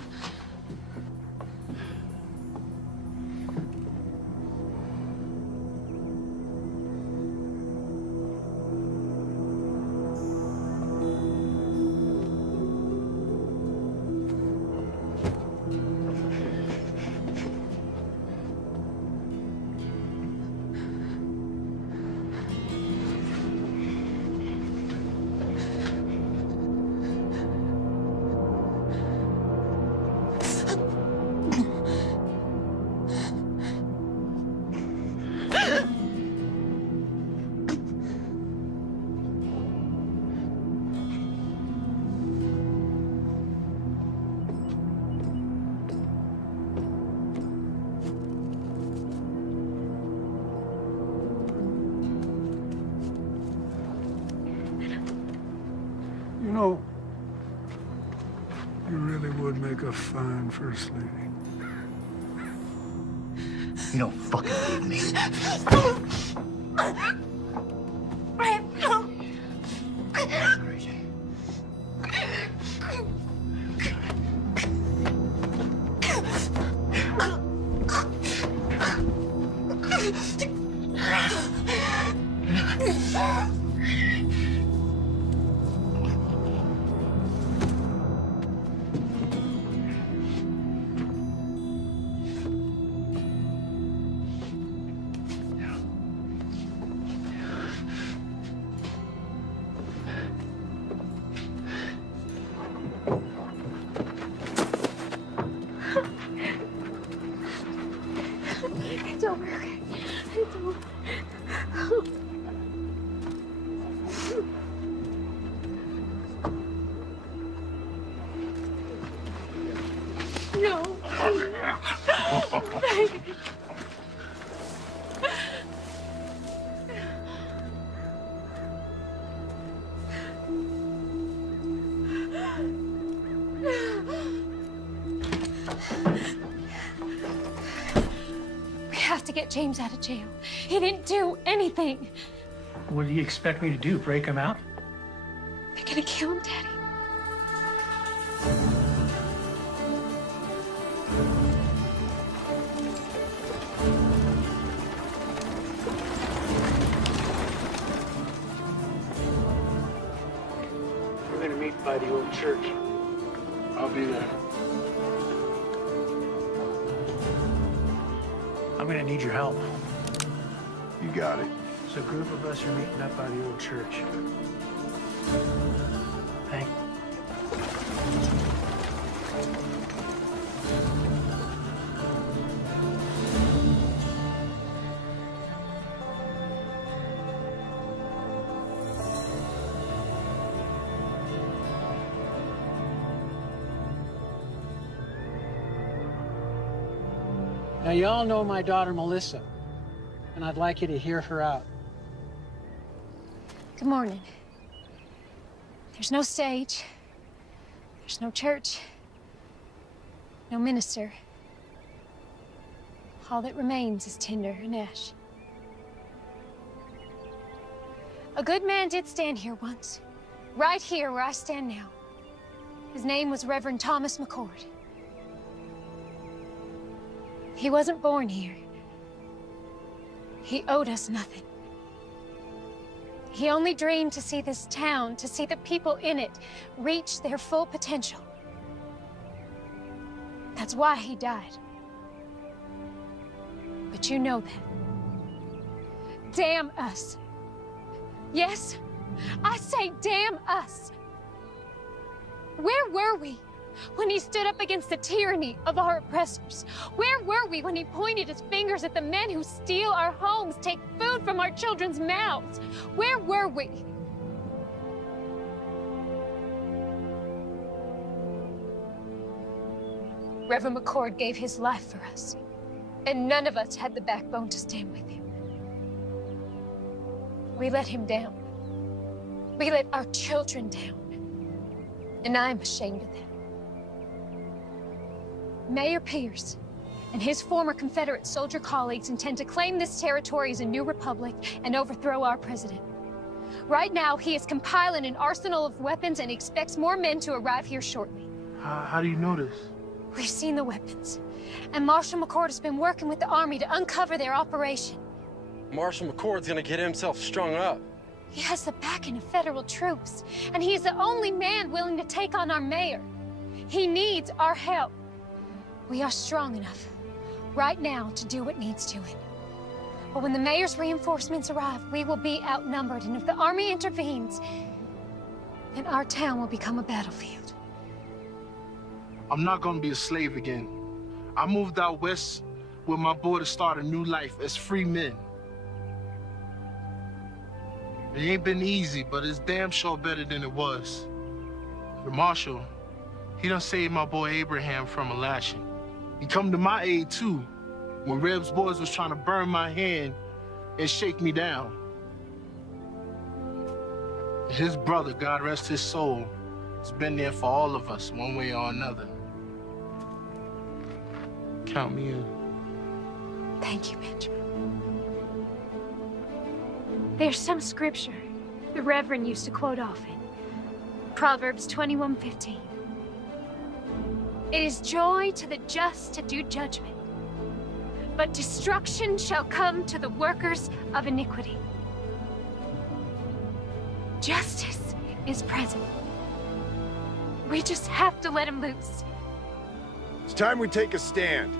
You know, you really would make a fine first lady. You don't fucking believe me. It's over. It's over. No. We have to get James out of jail. He didn't do anything. What do you expect me to do? Break him out? They're gonna kill him, Daddy. We're gonna meet by the old church. I'll be there. I'm gonna need your help. You got it. So a group of us are meeting up by the old church. Thank Now, you all know my daughter, Melissa, and I'd like you to hear her out. Good morning. There's no stage. There's no church. No minister. All that remains is tinder and ash. A good man did stand here once. Right here where I stand now. His name was Reverend Thomas McCord. He wasn't born here. He owed us nothing. He only dreamed to see this town, to see the people in it, reach their full potential. That's why he died. But you know that. Damn us. Yes, I say damn us. Where were we when he stood up against the tyranny of our oppressors? Where were we when he pointed his fingers at the men who steal our homes, take food from our children's mouths? Where were we? Reverend McCord gave his life for us, and none of us had the backbone to stand with him. We let him down. We let our children down. And I'm ashamed of that. Mayor Pierce and his former Confederate soldier colleagues intend to claim this territory as a new republic and overthrow our president. Right now, he is compiling an arsenal of weapons and expects more men to arrive here shortly. How do you know this? We've seen the weapons, and Marshal McCord has been working with the Army to uncover their operation. Marshal McCord's gonna get himself strung up. He has the backing of federal troops, and he's the only man willing to take on our mayor. He needs our help. We are strong enough right now to do what needs doing. But when the mayor's reinforcements arrive, we will be outnumbered, and if the Army intervenes, then our town will become a battlefield. I'm not gonna be a slave again. I moved out west with my boy to start a new life as free men. It ain't been easy, but it's damn sure better than it was. The marshal, he done saved my boy Abraham from a lashing. He come to my aid too, when Reb's boys was trying to burn my hand and shake me down. His brother, God rest his soul, has been there for all of us, one way or another. Count me in. Thank you, Benjamin. There's some scripture the Reverend used to quote often. Proverbs 21:15. It is joy to the just to do judgment, but destruction shall come to the workers of iniquity. Justice is present. We just have to let him loose. It's time we take a stand.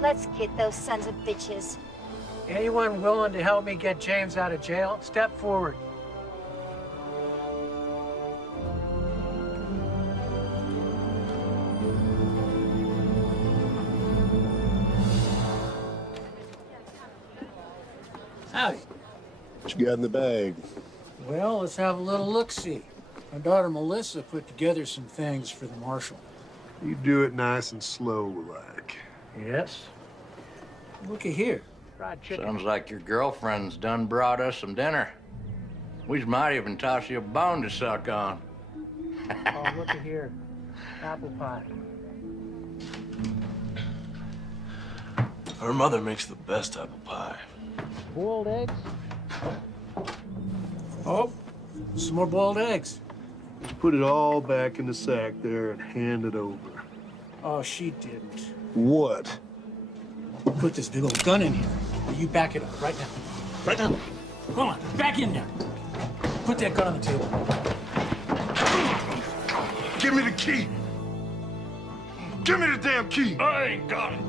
Let's get those sons of bitches. Anyone willing to help me get James out of jail, step forward. Howdy. What you got in the bag? Well, let's have a little look-see. My daughter Melissa put together some things for the marshal. You do it nice and slow, like. Yes. Looky here. Fried chicken. Sounds like your girlfriend's done brought us some dinner. We might even toss you a bone to suck on. Oh, looky here. Apple pie. Her mother makes the best apple pie. Boiled eggs. Oh, some more boiled eggs. Put it all back in the sack there and hand it over. Oh, she didn't. What? Put this big old gun in here. Will you back it up right now? Right now. Come on, back in there. Put that gun on the table. Give me the key. Give me the damn key. I ain't got it.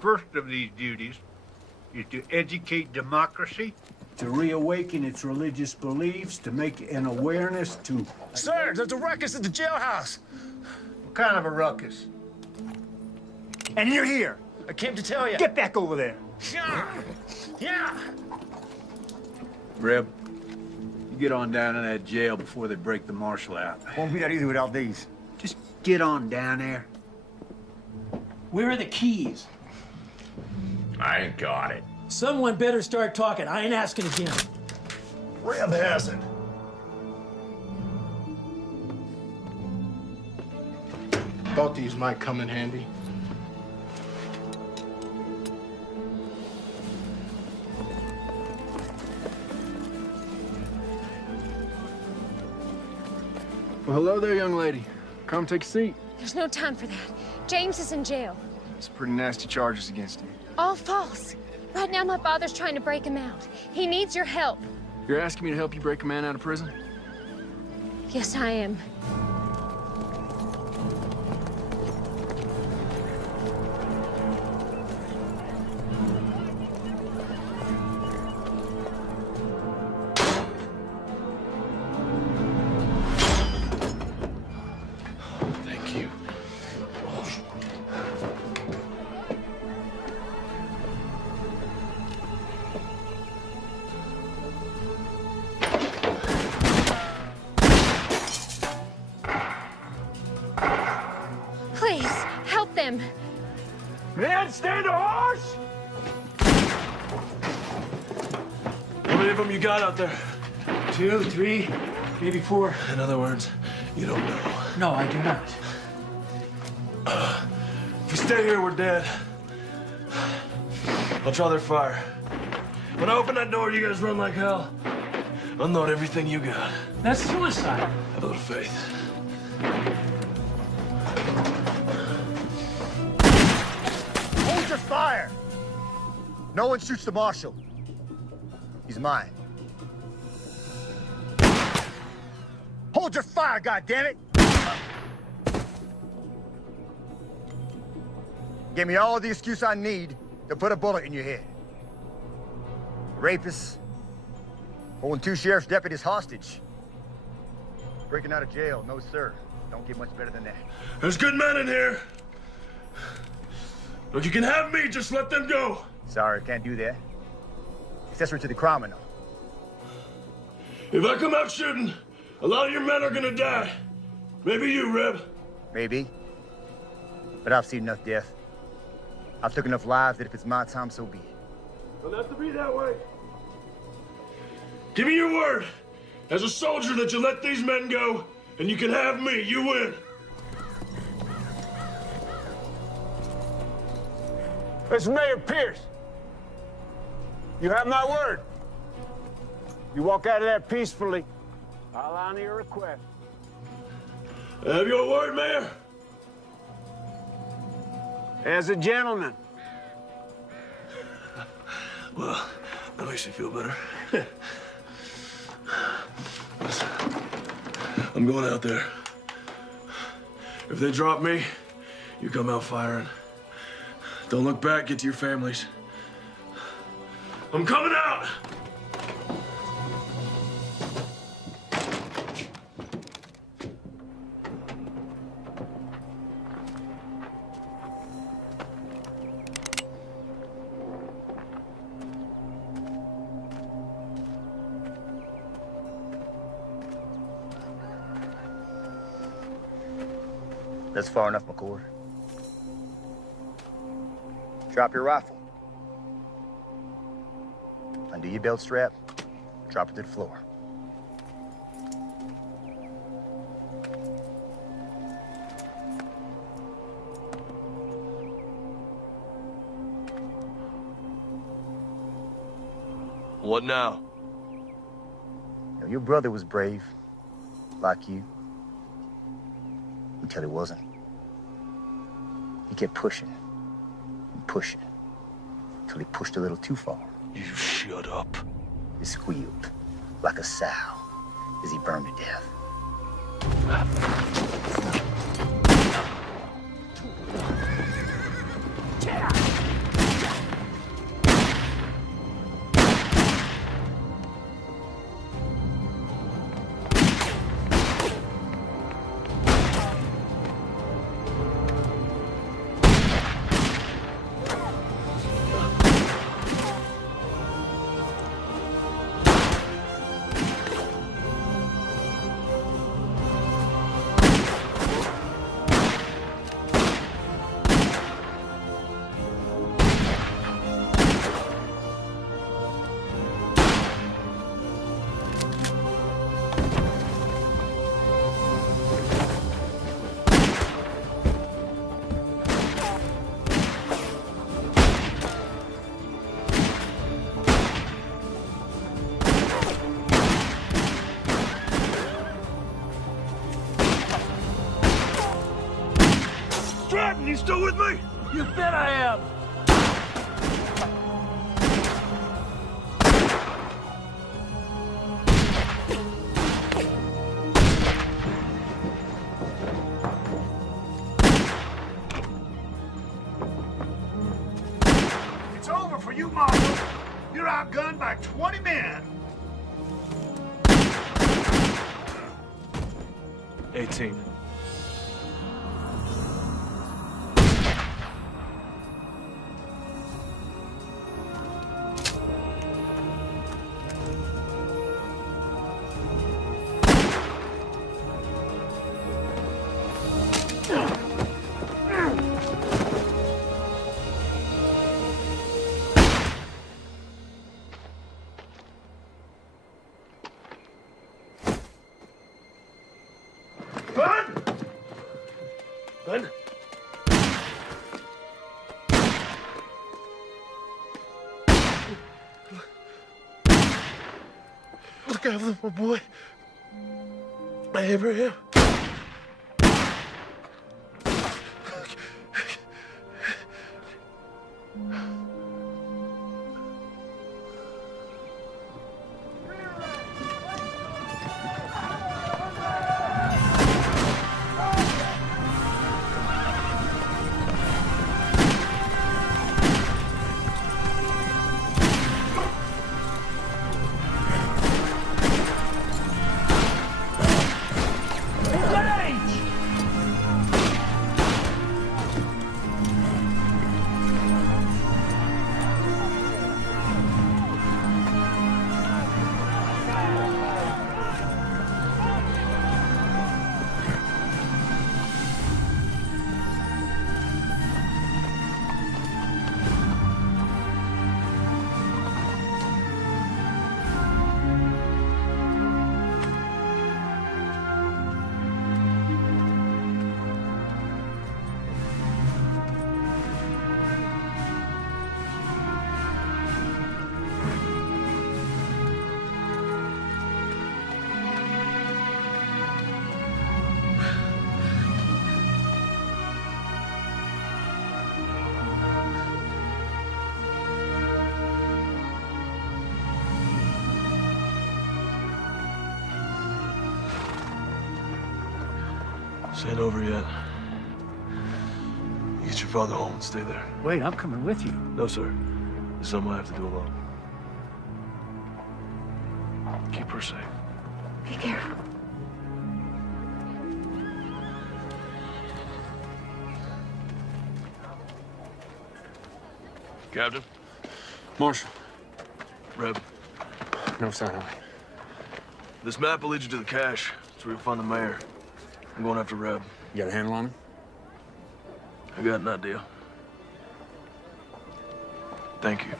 First of these duties is to educate democracy, to reawaken its religious beliefs, to make an awareness to... Sir, there's a ruckus at the jailhouse. What kind of a ruckus? And you're here. I came to tell you. Get back over there. Yeah. Reb, you get on down in that jail before they break the marshal out. Won't be that easy without these. Just get on down there. Where are the keys? I ain't got it. Someone better start talking. I ain't asking again. Reb has it. Thought these might come in handy. Well, hello there, young lady. Come take a seat. There's no time for that. James is in jail. Some pretty nasty charges against him. All false. Right now, my father's trying to break him out. He needs your help. You're asking me to help you break a man out of prison? Yes, I am. Thank you. Please, help them. Man, stand a horse! How many of them you got out there? 2, 3, maybe 4. In other words, you don't know. No, I do not. If we stay here, we're dead. I'll draw their fire. When I open that door, you guys run like hell. Unload everything you got. That's suicide. Have a little faith. Hold your fire! No one shoots the marshal. He's mine. Hold your fire, goddammit! Give me all the excuse I need to put a bullet in your head. Rapists, holding 2 sheriff's deputies hostage. Breaking out of jail, no sir. Don't get much better than that. There's good men in here. Look, you can have me, just let them go. Sorry, can't do that. Accessory to the crime and all. If I come out shooting, a lot of your men are gonna die. Maybe you, Reb. Maybe. But I've seen enough death. I've took enough lives that if it's my time, so be it. Doesn't have to be that way. Give me your word, as a soldier, that you let these men go, and you can have me. You win. This is Mayor Pierce. You have my word. You walk out of there peacefully, I'll honor your request. I have your word, Mayor. As a gentleman. Well, that makes me feel better. Listen, I'm going out there. If they drop me, you come out firing. Don't look back, get to your families. I'm coming out! That's far enough, McCord. Drop your rifle. Undo your belt strap. Drop it to the floor. What now? You know, your brother was brave, like you. Until he wasn't. He kept pushing and pushing until he pushed a little too far. You shut up. He squealed like a sow as he burned to death. You still with me? You bet I am. It's over for you, Marshal. You're outgunned by 20 men. 18. Run! Glenn? Look out for my boy. Abraham. This ain't over yet. You get your father home and stay there. Wait, I'm coming with you. No, sir. This is something I have to do alone. Keep her safe. Be careful. Captain? Marshal. Reb. No sign of it. This map will lead you to the cache. That's where you'll find the mayor. I'm going after Reb. You got a handle on him? I got an idea. Thank you.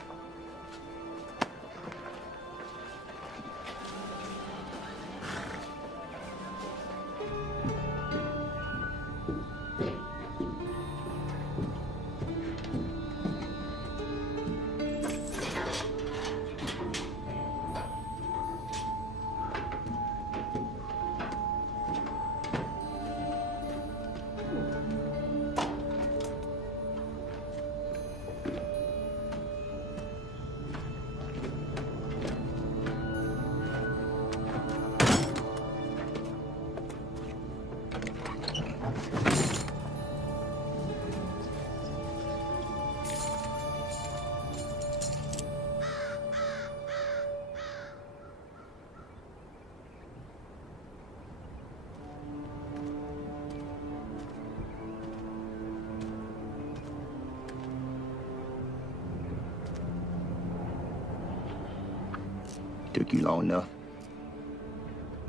Took you long enough.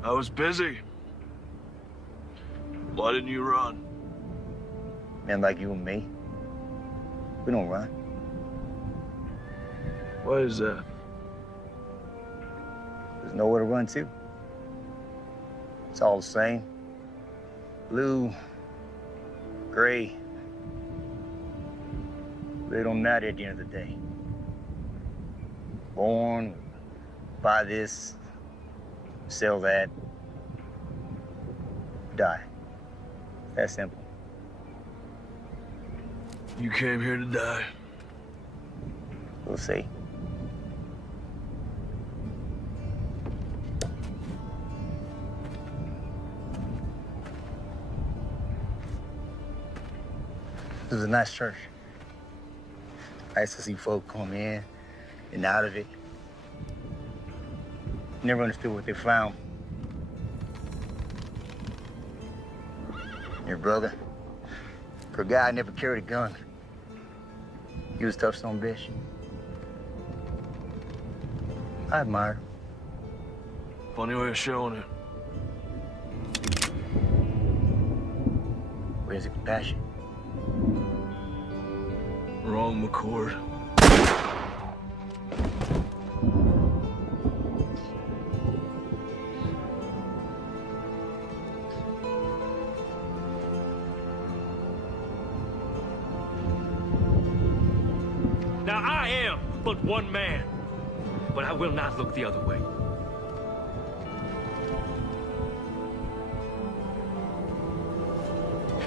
I was busy. Why didn't you run? Men like you and me, we don't run. Why is that? There's nowhere to run to. It's all the same. Blue, gray. They don't matter at the end of the day. Born, buy this, sell that, die. That simple. You came here to die. We'll see. It was a nice church. Nice to see folk come in and out of it. Never understood what they found. Your brother, for a guy who never carried a gun, he was a tough son of a bitch. I admire him. Funny way of showing it. Where's the compassion? Wrong, McCord. I am but one man. But I will not look the other way.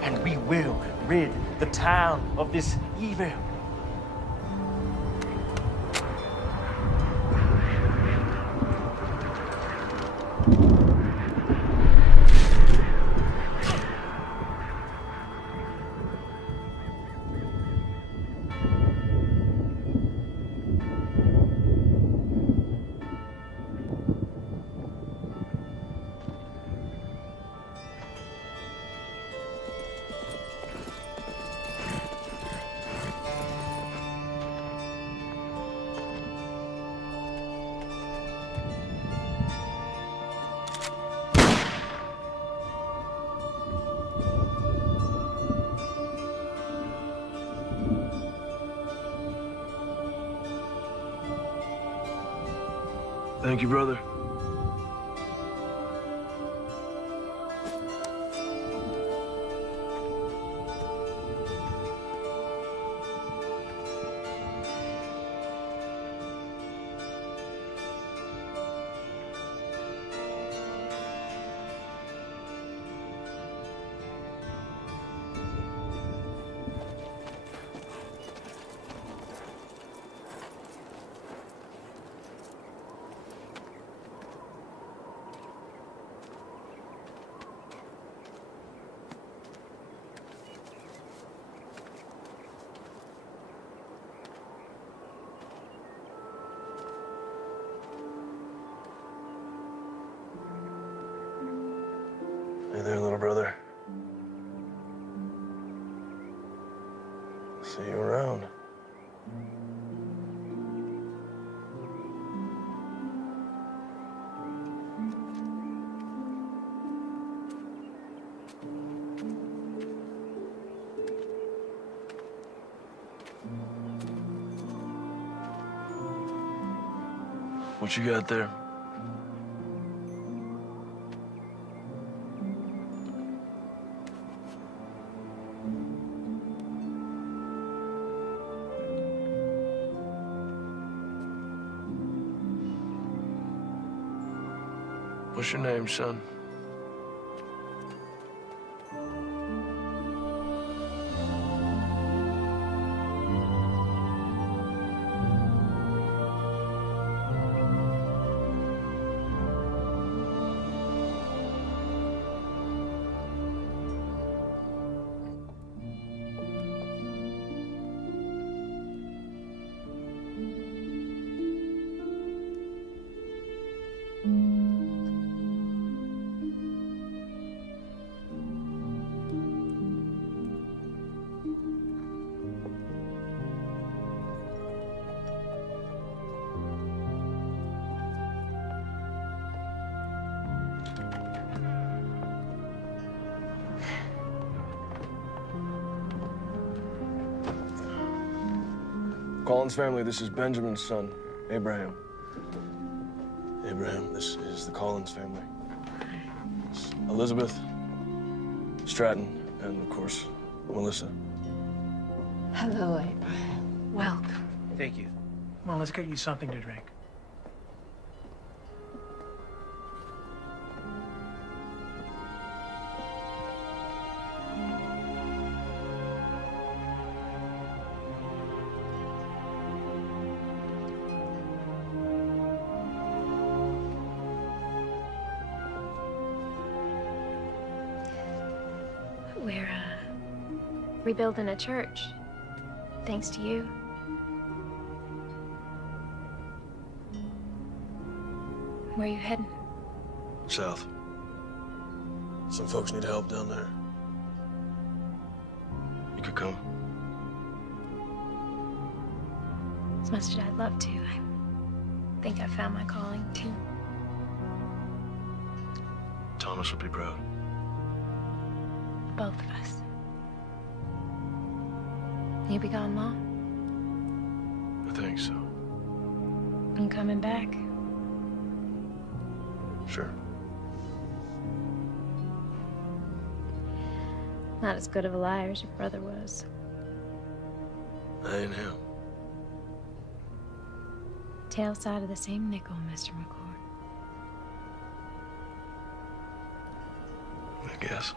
And we will rid the town of this evil. Thank you, brother. Hey there, little brother. See you around. What you got there? What's your name, son? Collins family, this is Benjamin's son, Abraham. Abraham, this is the Collins family. It's Elizabeth, Stratton, and of course, Melissa. Hello, Abraham. Welcome. Thank you. Come on, let's get you something to drink. We're, rebuilding a church, thanks to you. Where are you heading? South. Some folks need help down there. You could come. As much as I'd love to, I think I found my calling, too. Thomas would be proud. Both of us. You be gone long? I think so. You coming back? Sure. Not as good of a liar as your brother was. I ain't him. tail side of the same nickel, Mr. McCord. I guess.